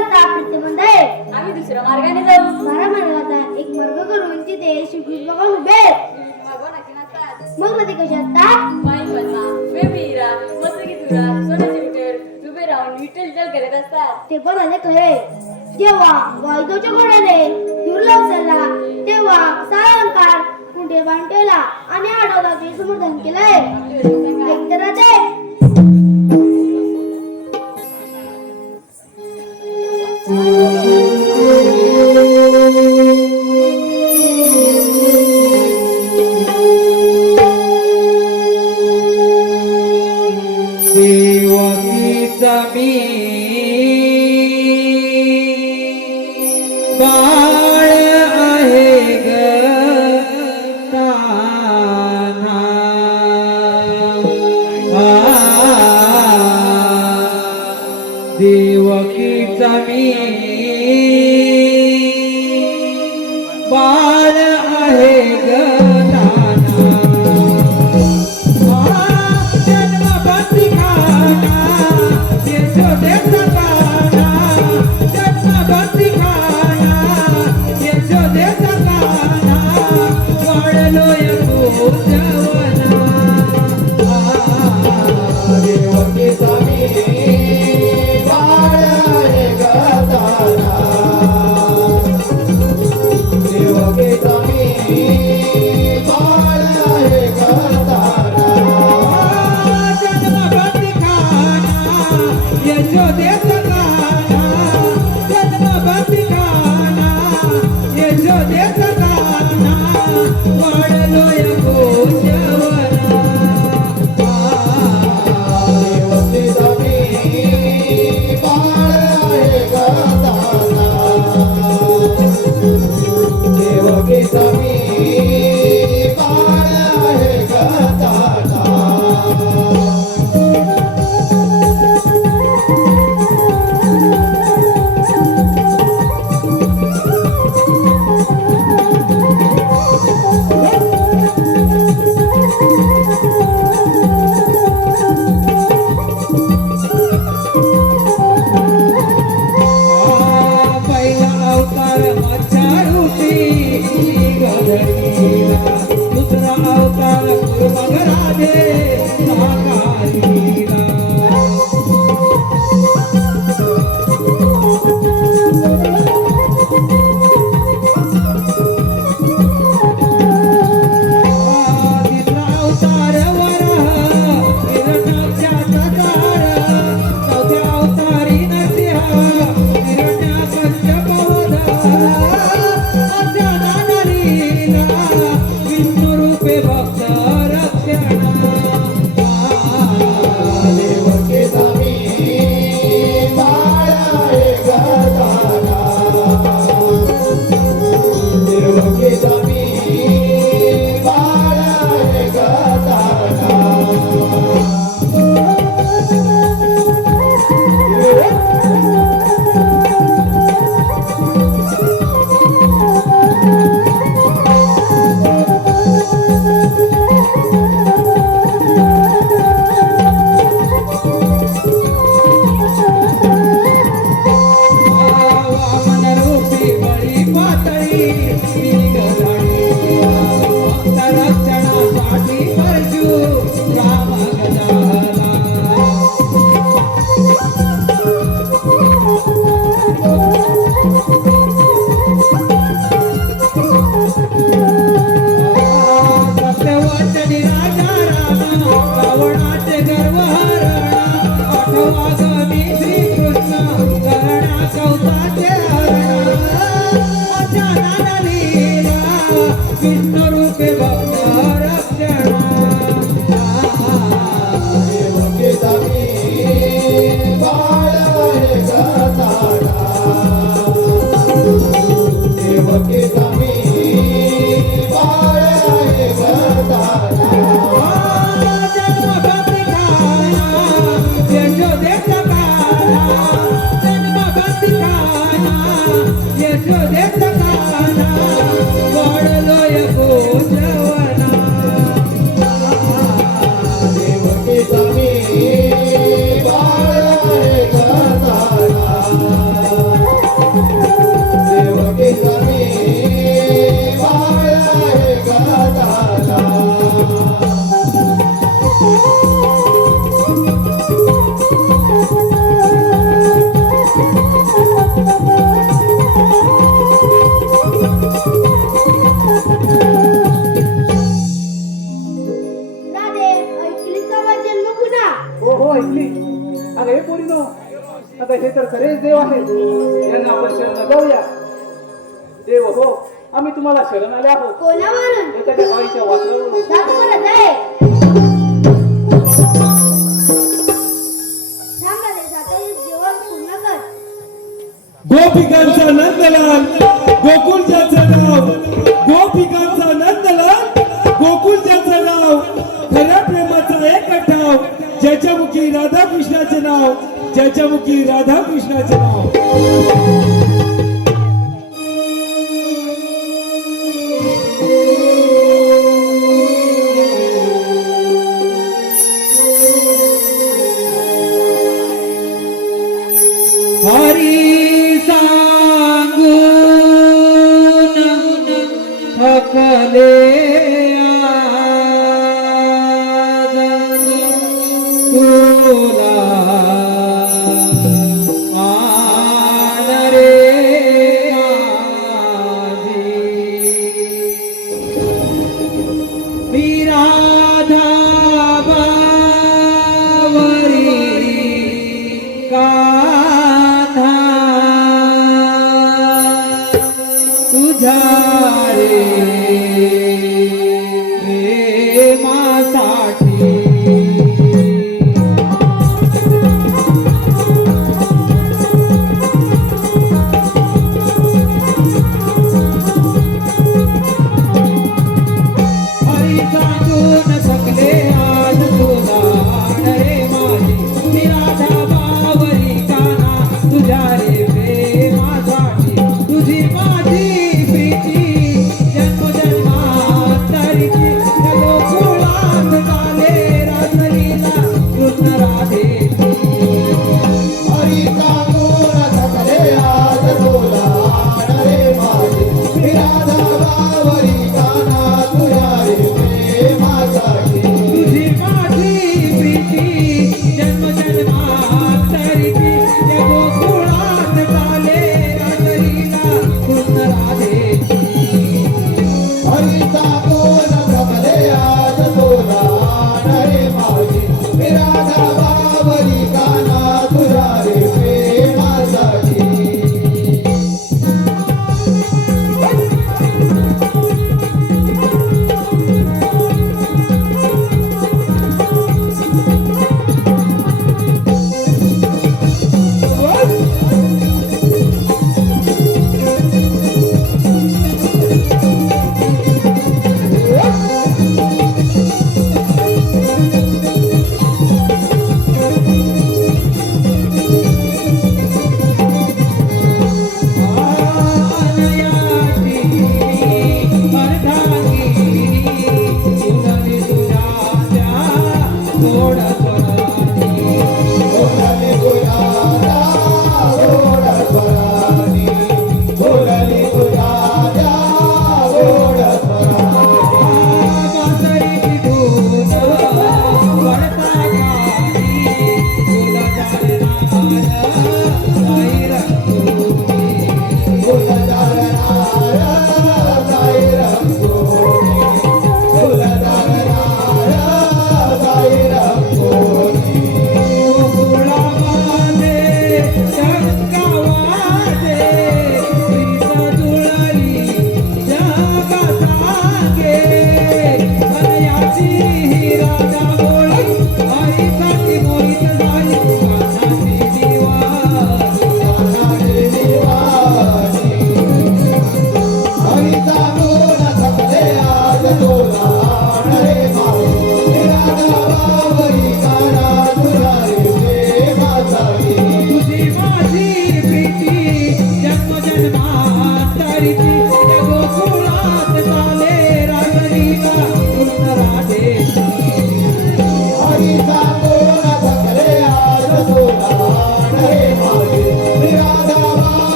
रस्ता प्रतिबंध आहे. आम्ही दुसऱ्या मार्गाने जाऊ. बारा मार्गाचा एक मार्ग करून तिथे शिवजी भगवान उभे आहेत. भगवान असे नसतात. मग मध्ये कसे असतात? माई पद्मा, बेबी हिरा, मस्तकी तुरा, सोन्याचे विठ्ठल उभे राहून विठ्ठल जल करत असतात. ते पण आले खरे. जेव्हा वायदोच्या घोड्याने दुर्लभ झाला तेव्हा सायंकाळ कुठे बांधलेला आणि आठवड्याचे समर्थन केलंय. एकतर ते देवकीचा मी बाळ आहे ग तान्हा. देवकीचा मी बाळ आहे ग तान्हा. जन्मबंदी खाना यशोदेचा काना, जन्मबंदी खाना यशोदेचा काना, वाढलोय पूजवना. देवकीचा मी बाळ आहे ग तान्हा. देवकीचा मी बाळ आहे ग तान्हा. जन्मबंदी खाना यशोदेचा काना, जन्मबंदी खाना यशोदेचा काना, वाढलोय पूजवना. देवकीचा मी बाळ आहे ग तान्हा. देवकीचा मी बाळ आहे ग तान्हा. पहिला अवतार मच्छारूपी गधडीला, दुसरा अवतार कुर्मगराधे महाकालीला. तिसरा अवतार वराह हिरण्याक्षाचा कार, चौथ्या अवतारी नरसिंह हिरण्याकश्यपवध. अर्जुनाला लीला विष्णू रूपे भक्त रक्षणा. देवकीचा मी बाळ आहे ग तान्हा. देवकीचा मी बाळ आहे ग तान्हा. वामन रूपी बळी पातळी गधाडीला, भक्त रक्षणासाठी परशुराम गजाला. सत्यवचनी राजा राम रावणाचे गर्व हरण, आठवा गमी श्रीकृष्ण करणा कौताचे हरण. अचानक लीला विष्णू रूपे भक्त रक्षणा. देवकीचा मी बाळ आहे ग तान्हा. देवकीचा मी बाळ आहे ग तान्हा. जन्मबंदी खाना यशोदेचा काना, जन्मबंदी खाना यशोदेचा काना, वाढलोय पूजवना. आता हे तर खरेच देव आहेत, यांना आपण शरण जाऊया. देव हो, आम्ही तुम्हाला शरण आले आहोत. कोणावरून एखाद्या गाईच्या वासरावरून. जातो परत आहे. थांब रे, जाताना जेवण पूर्ण कर. गोपिकांचा नंदलाल गोकुळ ज्याचं नाव, गोपिकांचा नंदलाल गोकुळ ज्याचं नाव, खऱ्या प्रेमाचा एक ठाव, ज्याच्या मुखी राधा कृष्णाचे नाव, ज्याच्या मुखी राधा कृष्णाचे नाव. हरी सांगून थकले तुला आन रे माझी. मी राधा बावरी कान्हा तुझ्या रे प्रेमासाठी. हरी सांगू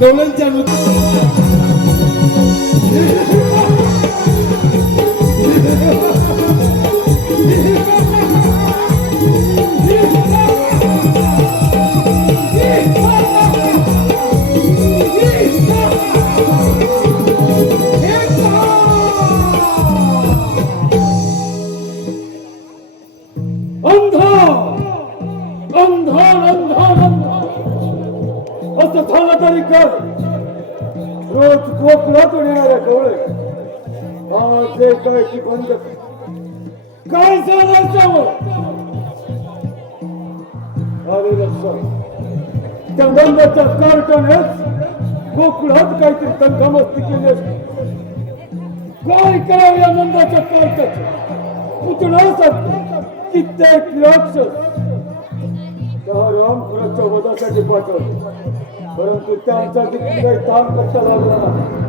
गवळणच्या मृत्यू असं झालं तरी कर रोज कोकणातून येणाऱ्या डोळे आज जे काय की बंद काय सांगायचं अरे लक्षात त्या बंदाच्या कार्टनेच कोकणात काहीतरी तंगमस्ती केली असते काय करावं या नंदाच्या कार्टाचे पुतण्यासाठी कित्येक राक्षस रामपुराच्या वधासाठी पाठवले परंतु त्यांचा देखील काही ताण करता लागला नाही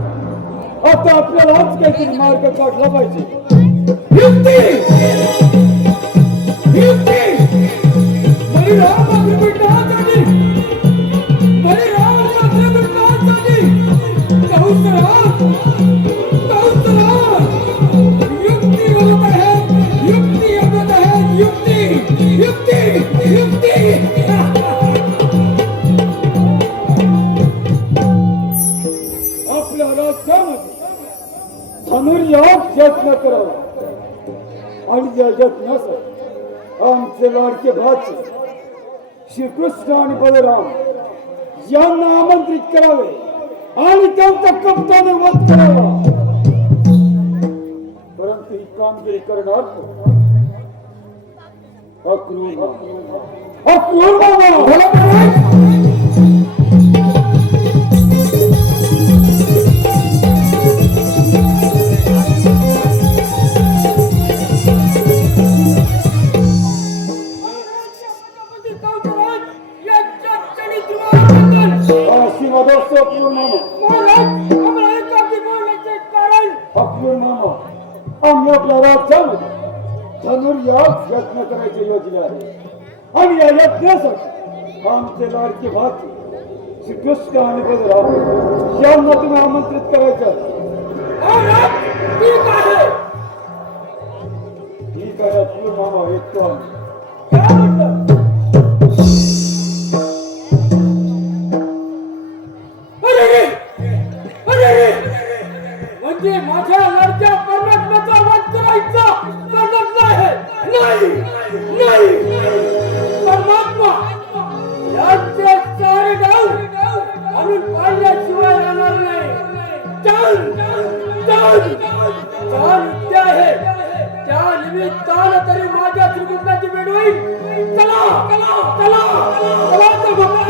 आता आपल्याला आज काहीतरी मार्ग काढला पाहिजे युक्ती! युक्ती! बळीराम अग्निकुंडासाठी! बळीराम अग्निकुंडासाठी! कंसराज! कंसराज! युक्ती बोलत आहेत! युक्ती बोलत आहेत! युक्ती! युक्ती! युक्ती! आपल्या राज्यामध्ये धनुर्याग यत्न करावा आणि या यत्नासाठी आमचे लाडके भाचे श्रीकृष्ण आणि बलराम यांना आमंत्रित करावे आणि त्यांचा कप्ताने वध करावा परंतु ही कामगिरी करणार अक्रूर मामा आम्ही आपल्या राज्यामध्ये धनुर्याग यत्न करायचे योजले आहे आणि या यज्ञासाठी आमचे लाडके भाचे श्रीकृष्ण आणि बलराम यांना तुम्ही आमंत्रित करायचं ठीक आहे अक्रूर मामा येतो म्हणजे माझ्या लाडक्या परमात्म्याचा वध करायचा गरज नाही परमात्मा यांचे सारे गाव आणून पाळल्याशिवाय राहणार नाही चाल उद्या आहे त्या निमित्तानं तरी माझ्या श्रीकृष्णाची भेट होईल चला तर भगवान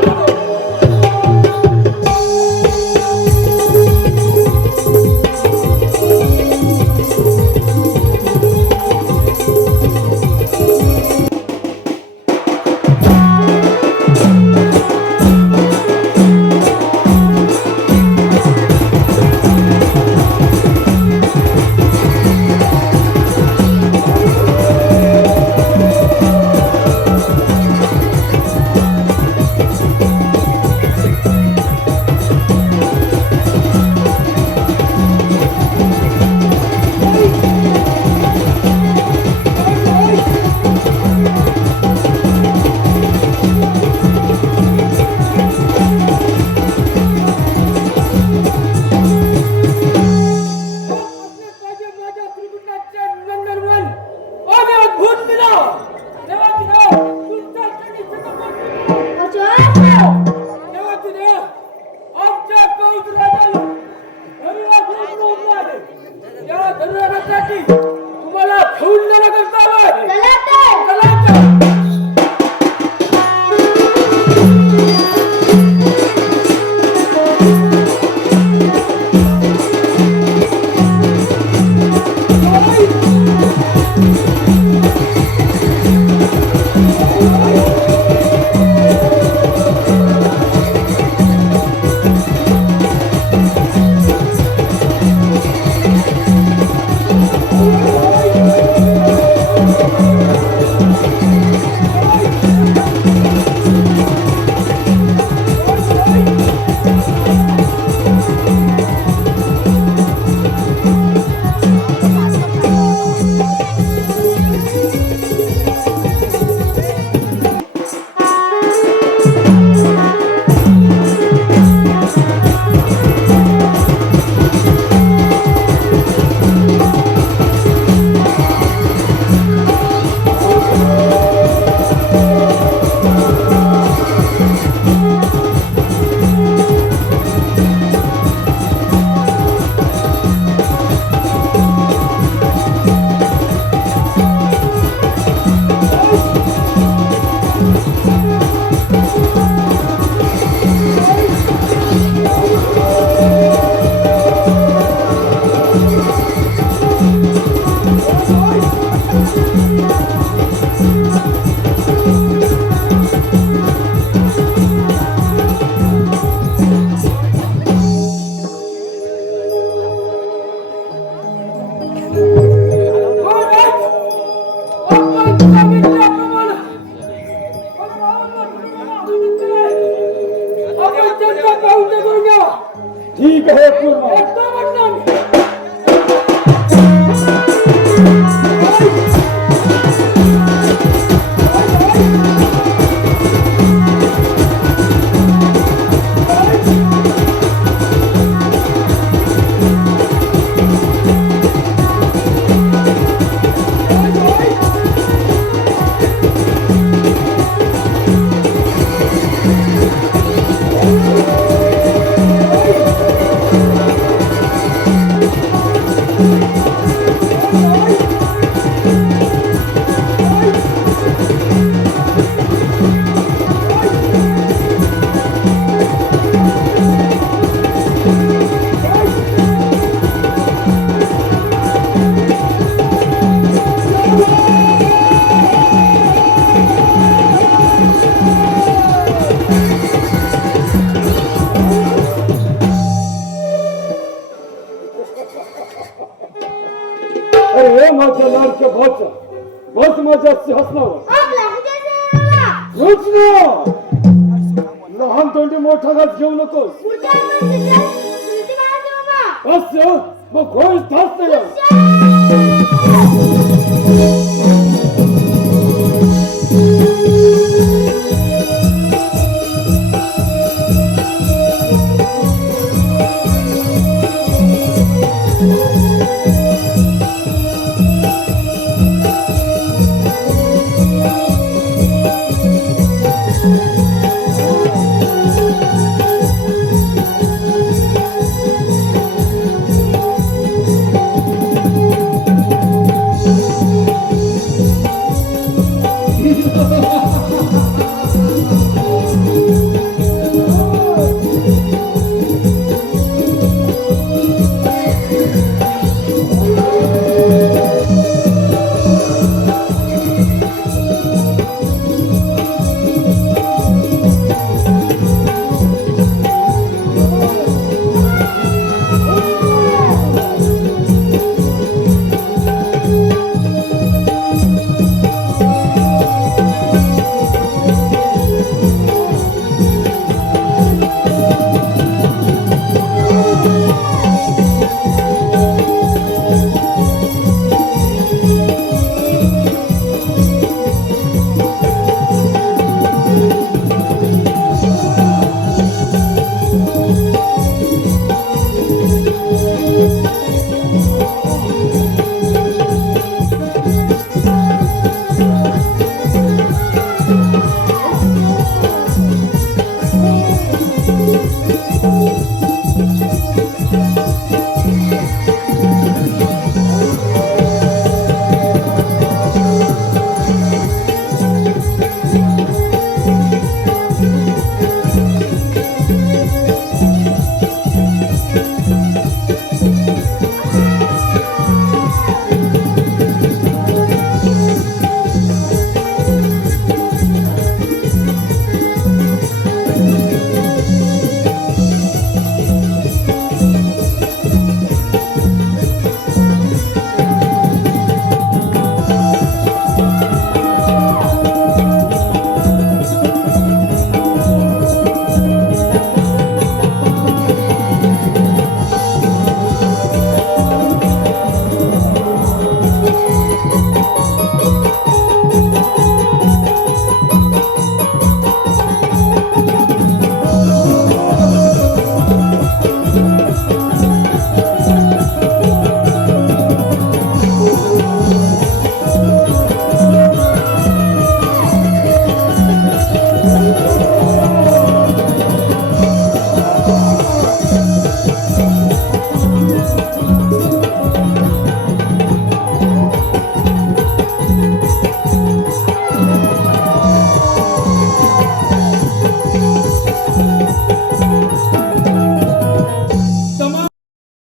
तुम्हाला घेऊन जाणं करता Thank you. अरे माझ्या लाडक्या भाच्या बस माझ्या सिंहासनावर आपला कुठे बाबा रोज लहान तोंडी मोठा घात घेऊ नकोस पुढच्या तुझी बाबा बस मग घोष धास्त या